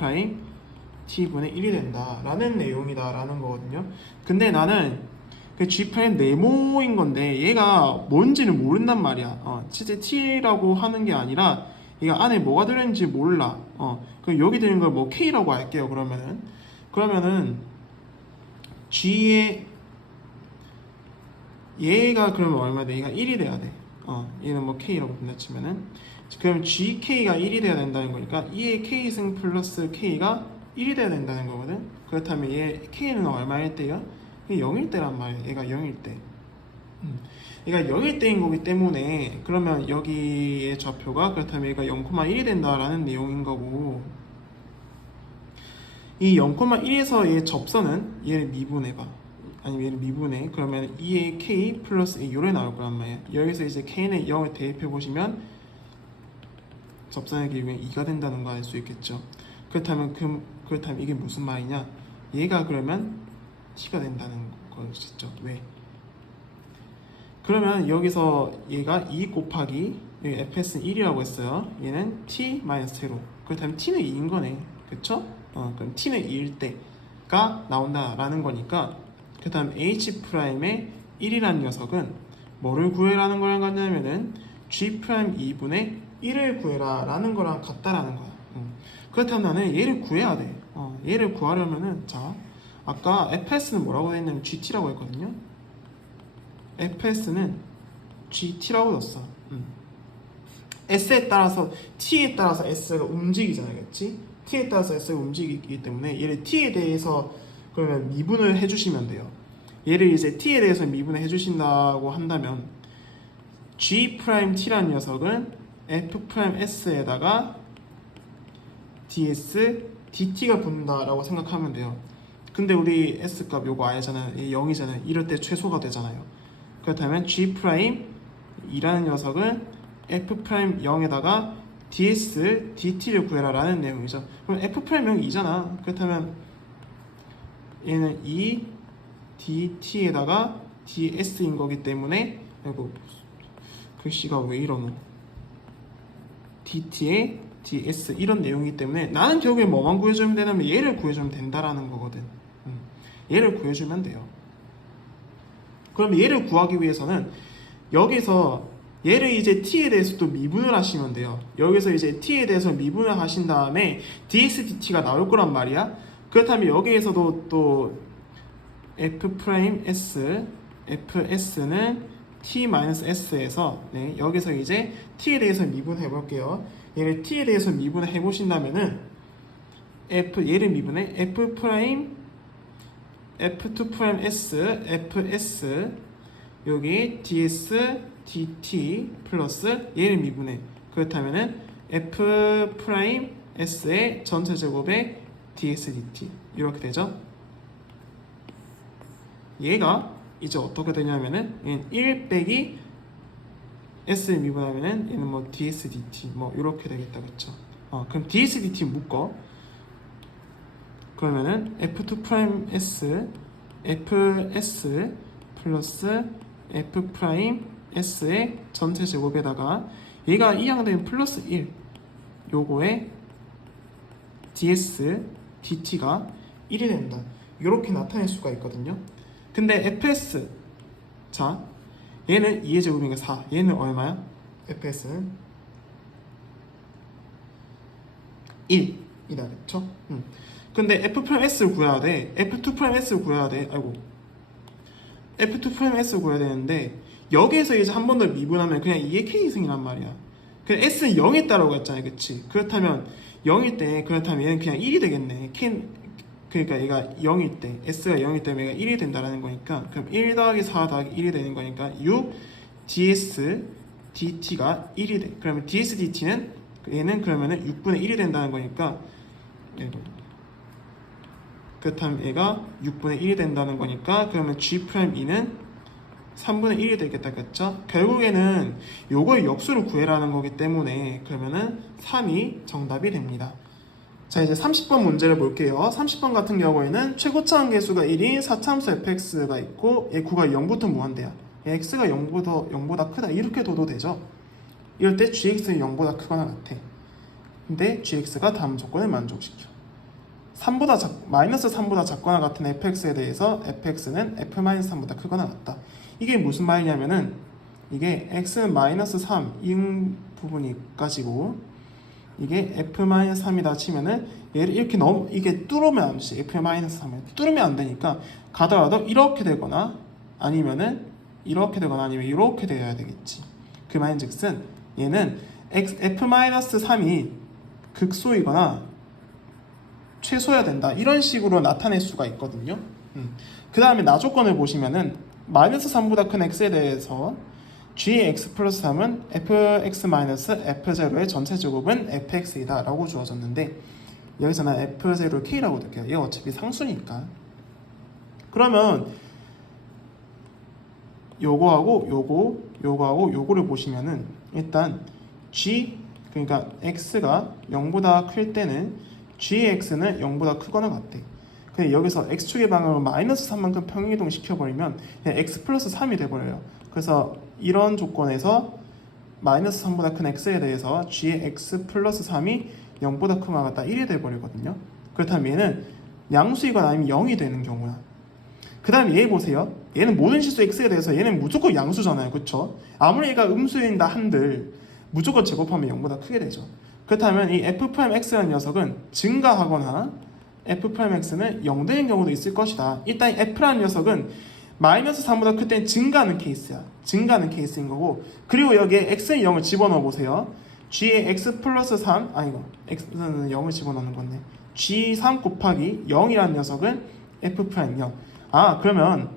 t분의 1이 된다 라는 내용이다 라는 거거든요. 근데 나는 그 G'' 네모인 건데 얘가 뭔지는 모른단 말이야. 실제 t라고 하는 게 아니라 얘가 안에 뭐가 들어있는지 몰라. 그 여기 되는 걸 뭐 k라고 할게요. 그러면은 g의 얘가 그러면 얼마 돼? 얘가 1이 돼야 돼. 얘는 뭐 k라고 분다 치면은 그럼 gk가 1이 돼야 된다는 거니까 2의 k승 플러스 k가 1이 돼야 된다는 거거든. 그렇다면 얘 k는 얼마일 때요? 0일 때란 말이야. 얘가 0일 때. 얘가 0일 때인 거기 때문에 그러면 여기의 좌표가 그렇다면 얘가 0,1이 된다라는 내용인 거고 이 0,1에서 얘 접선은 얘를 미분해봐. 아니면 얘를 미분해. 그러면 2의 k 플러스 a 요래 나올 거란 말이야. 여기서 이제 k는 0을 대입해 보시면 접선의 길이는 2가 된다는 거 알 수 있겠죠. 그렇다면 이게 무슨 말이냐? 얘가 그러면 t가 된다는 거겠죠. 왜? 그러면 여기서 얘가 2 곱하기 여기 fs는 1이라고 했어요. 얘는 t-제로. 그렇다면 t는 2인 거네. 그쵸? 그럼 t는 2일 때가 나온다라는 거니까 그다음 h'의 1이라는 녀석은 뭐를 구해라는 거랑 같냐면은 g'2분의 1을 구해라 라는 거랑 같다라는 거야. 그렇다면 나는 얘를 구해야 돼. 얘를 구하려면은 자 아까 fs는 뭐라고 했냐면 gt라고 했거든요. fs는 gt라고 넣었어. s에 따라서 t에 따라서 s가 움직이잖아요, 그렇지? t에 따라서 s가 움직이기 때문에 얘를 t에 대해서 그러면 미분을 해주시면 돼요. 얘를 이제 t에 대해서 미분을 해주신다고 한다면 g't라는 녀석은 f's에다가 ds dt가 붙는다라고 생각하면 돼요. 근데 우리 s값 요거 알잖아요. 0이잖아요. 이럴 때 최소가 되잖아요. 그렇다면 g'이라는 녀석은 f'0에다가 ds dt를 구해라 라는 내용이죠. 그럼 f'0이 2잖아. 그렇다면 얘는 2 dt에다가 ds인 거기 때문에 아이고 글씨가 왜 이러노? dt에 ds 이런 내용이기 때문에 나는 결국에 뭐만 구해주면 되냐면 얘를 구해주면 된다라는 거거든. 얘를 구해주면 돼요. 그럼 얘를 구하기 위해서는 여기서 얘를 이제 t에 대해서 또 미분을 하시면 돼요. 여기서 이제 t에 대해서 미분을 하신 다음에 ds dt가 나올 거란 말이야. 그렇다면 여기에서도 또 f's는 t-s에서 여기서 이제 t에 대해서 미분해 볼게요. 얘를 t에 대해서 미분을 해 보신다면은 얘를 미분해 f2's fs 여기 ds dt 플러스 얘를 미분해. 그렇다면은 f's의 전체 제곱에 ds dt 이렇게 되죠. 얘가 이제 어떻게 되냐면은 얘는 1 빼기 s를 미분하면은 얘는 뭐 ds dt 뭐 이렇게 되겠다, 그쵸? 그럼 ds dt 묶어. 그러면은 f2's fs 플러스 f 프라임 s의 전체 제곱에다가 얘가 이항되면 플러스 1 요거에 ds dt가 1이 된다. 이렇게 나타낼 수가 있거든요. 근데 fs 자 얘는 2의 제곱이니까 4 얘는 얼마야? fs는 1이다 그쵸? 근데 f'(s를 구해야 돼. f2's를 구해야 돼. 아이고 f2's를 구해야 되는데 여기에서 이제 한 번 더 미분하면 그냥 2의 k승이란 말이야. 그냥 s는 0에 따라고 했잖아요. 그치? 그렇다면 0일 때 그렇다면 얘는 그냥 1이 되겠네. 그러니까 얘가 0일 때 s가 0일 때 얘가 1이 된다는 거니까 그럼 1 더하기 4 더하기 1이 되는 거니까 6 ds dt가 1이 돼. 그러면 ds dt는 얘는 그러면은 6분의 1이 된다는 거니까 그렇다면 얘가 6분의 1이 된다는 거니까 그러면 G'2는 3분의 1이 되겠다 그쵸? 결국에는 요거의 역수를 구해라는 거기 때문에 그러면은 3이 정답이 됩니다. 자 이제 30번 문제를 볼게요. 30번 같은 경우에는 최고차항 계수가 1인 4참수 fx가 있고 얘 9가 0부터 무한대야. 얘 x가 0보다 크다 이렇게 둬도 되죠. 이럴 때 gx는 0보다 크거나 같아. 근데 gx가 다음 조건을 만족시켜. 마이너스 3보다 작거나 같은 fx에 대해서 fx는 f-3보다 크거나 같다. 이게 무슨 말이냐면은 이게 x는 마이너스 3 이 부분이 가지고 이게 f-3이다 치면은 얘를 이렇게 이게 뚫으면 안 되지. f-3을 뚫으면 안 되니까 가더라도 이렇게 되거나 아니면은 이렇게 되거나 아니면 이렇게 되어야 되겠지. 그 말인즉슨 얘는 f-3이 극소이거나 최소여야 된다 이런 식으로 나타낼 수가 있거든요. 그 다음에 나조건을 보시면은 마이너스 3보다 큰 x에 대해서 gx 플러스 3은 fx 마이너스 f0의 전체 제곱은 fx이다 라고 주어졌는데 여기서는 f0를 k라고 느껴요. 얘가 어차피 상수니까. 그러면 요거하고 요거를 보시면은 일단 그러니까 x가 0보다 클 때는 gx는 0보다 크거나 같대. 근데 여기서 x축의 방향을 마이너스 3만큼 평행이동 시켜버리면 그냥 x 플러스 3이 돼버려요. 그래서 이런 조건에서 마이너스 3보다 큰 x에 대해서 gx 플러스 3이 0보다 크거나 같다 1이 돼버리거든요. 그렇다면 얘는 양수이거나 아니면 0이 되는 경우야. 그 다음에 얘 보세요. 얘는 모든 실수 x에 대해서 얘는 무조건 양수잖아요. 그쵸? 아무리 얘가 음수인다 한들 무조건 제곱하면 0보다 크게 되죠. 그렇다면 이 f'x라는 녀석은 증가하거나 f'x는 0 되는 경우도 있을 것이다. 일단 이 f라는 녀석은 마이너스 3보다 클 때는 증가하는 케이스야. 증가하는 케이스인 거고 그리고 여기에 x의 0을 집어넣어 보세요. g의 x 플러스 3 x는 0을 집어넣는 건데 g3 곱하기 0이라는 녀석은 f'0 그러면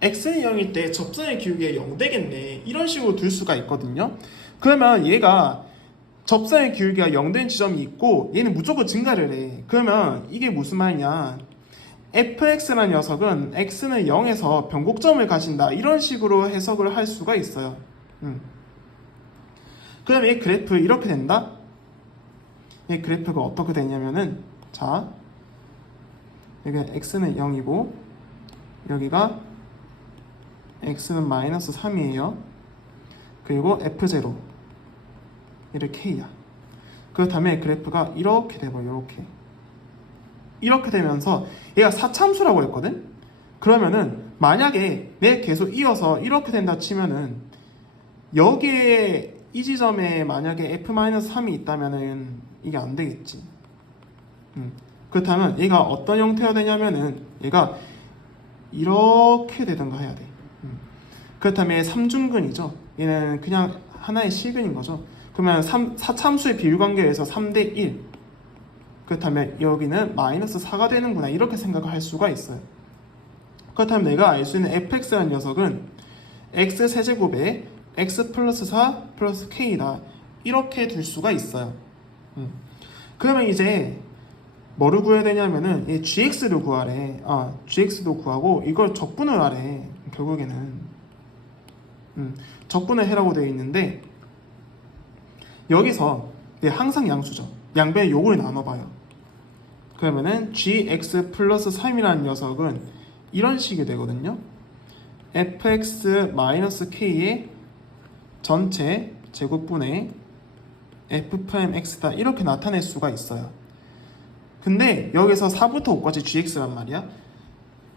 x는 0일 때 접선의 기울기가 0 되겠네 이런 식으로 둘 수가 있거든요. 그러면 얘가 접선의 기울기가 0 된 지점이 있고 얘는 무조건 증가를 해. 그러면 이게 무슨 말이냐 fx라는 녀석은 x는 0에서 변곡점을 가진다 이런 식으로 해석을 할 수가 있어요. 그럼 이 그래프 이렇게 된다. 이 그래프가 어떻게 되냐면은 자 여기 x는 0이고 여기가 x는 마이너스 3이에요. 그리고 f0 얘를 k야. 그렇다면 그래프가 이렇게 돼버려. 이렇게 되면서 얘가 4참수라고 했거든. 그러면은 만약에 내 계속 이어서 이렇게 된다 치면은 여기에 이 지점에 만약에 f-3이 있다면은 이게 안 되겠지. 그렇다면 얘가 어떤 형태가 되냐면은 얘가 이렇게 되던가 해야 돼. 그렇다면 3중근이죠. 얘는 그냥 하나의 실근인 거죠. 그러면 4참수의 비율관계에서 3대 1 그렇다면 여기는 마이너스 4가 되는구나 이렇게 생각을 할 수가 있어요. 그렇다면 내가 알 수 있는 fx라는 녀석은 x 세제곱에 x 플러스 4 플러스 k다 이렇게 둘 수가 있어요. 그러면 이제 뭐를 구해야 되냐면은 이 gx를 구하래. gx도 구하고 이걸 적분을 하래. 결국에는 적분을 해라고 되어 있는데 여기서 항상 양수죠. 양변에 요거를 나눠봐요. 그러면은 gx 플러스 3이라는 녀석은 이런 식이 되거든요. fx-k의 전체 제곱분의 f'x다 이렇게 나타낼 수가 있어요. 근데 여기서 4부터 5까지 gx란 말이야.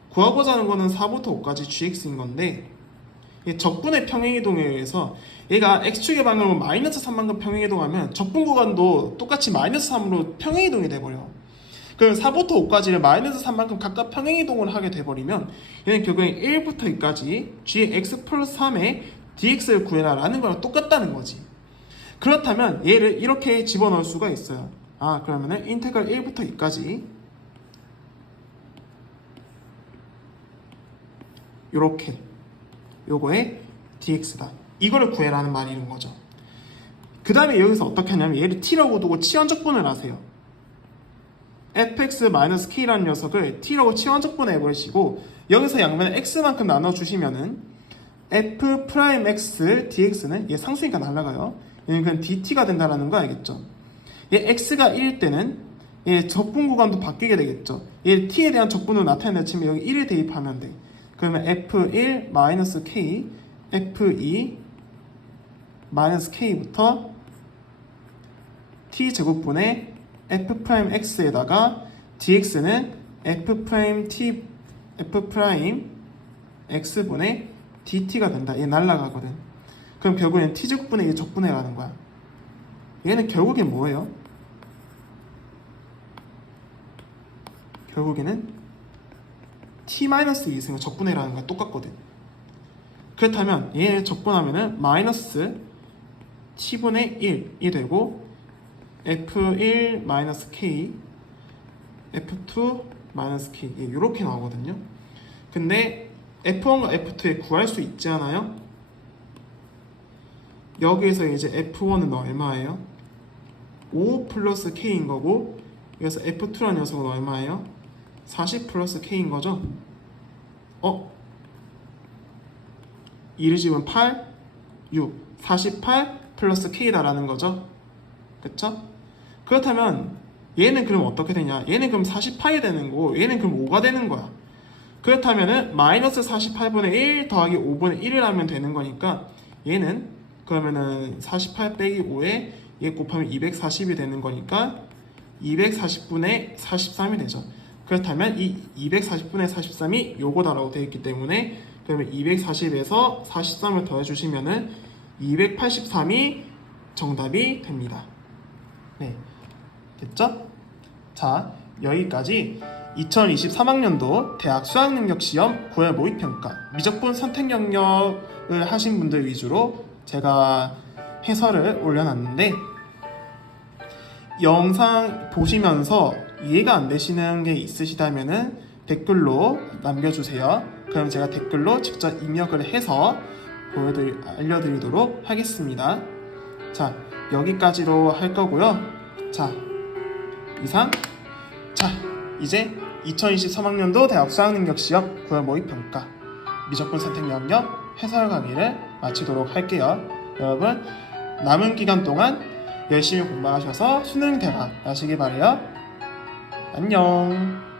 구하고자 하는 거는 4부터 5까지 gx인 건데 적분의 평행이동에 의해서 얘가 x축의 방향으로 마이너스 3만큼 평행이동하면 적분 구간도 똑같이 마이너스 3으로 평행이동이 돼버려. 그럼 4부터 5까지를 마이너스 3만큼 각각 평행이동을 하게 돼버리면 얘는 결국에 1부터 2까지 gx 플러스 3의 dx를 구해라 라는 거랑 똑같다는 거지. 그렇다면 얘를 이렇게 집어넣을 수가 있어요. 그러면은 인테그랄 1부터 2까지 요렇게 요거의 dx다. 이거를 구해라는 말이는 거죠. 그 다음에 여기서 어떻게 하냐면 얘를 t라고 두고 치환적분을 하세요. fx-k라는 녀석을 t라고 치환적분을 해버리시고 여기서 양면을 x만큼 나눠주시면은 f'x dx는 얘 상수니까 날라가요. 얘는 그냥 dt가 된다는 거 알겠죠? 얘 x가 1일 때는 얘 적분 구간도 바뀌게 되겠죠. 얘 t에 대한 적분으로 나타낸다 치면 여기 1을 대입하면 돼. 그러면 f1-k, f2-k부터 t제곱분의 f'x에다가 dx는 f'x분의 dt가 된다. 얘 날라가거든. 그럼 결국엔 t제곱분의 얘 적분해라는 거야. 얘는 결국엔 뭐예요? 결국에는 t-2승을 적분해라는 거야. 똑같거든. 그렇다면 얘 적분하면은 마이너스 t분의 1이 되고 f1-k, f2-k 이렇게 나오거든요. 근데 f1과 f2에 구할 수 있지 않아요? 여기에서 이제 f1은 얼마예요? 5 플러스 k인 거고 여기서 f2라는 녀석은 얼마예요? 40 플러스 k인 거죠? 2를 집으면 8, 6, 48 플러스 k다라는 거죠. 그쵸? 그렇다면 얘는 그럼 어떻게 되냐? 얘는 그럼 48이 되는 거고 얘는 그럼 5가 되는 거야. 그렇다면은 마이너스 48분의 1 더하기 5분의 1을 하면 되는 거니까 얘는 그러면은 48 빼기 5에 얘 곱하면 240이 되는 거니까 240분의 43이 되죠. 그렇다면 이 240분의 43이 요거다라고 되어 있기 때문에 그러면 240에서 43을 더해주시면은 283이 정답이 됩니다. 네, 됐죠? 자, 여기까지 2023학년도 대학 수학능력시험 9회 모의평가 미적분 선택 영역을 하신 분들 위주로 제가 해설을 올려놨는데 영상 보시면서 이해가 안 되시는 게 있으시다면은 댓글로 남겨주세요. 그럼 제가 댓글로 직접 입력을 해서 알려드리도록 하겠습니다. 자, 여기까지로 할 거고요. 자, 이상. 자, 이제 2023학년도 대학 수학능력시험 9월 모의평가 미적분 선택 영역 해설 강의를 마치도록 할게요. 여러분 남은 기간 동안 열심히 공부하셔서 수능 대박 나시기 바래요. 안녕.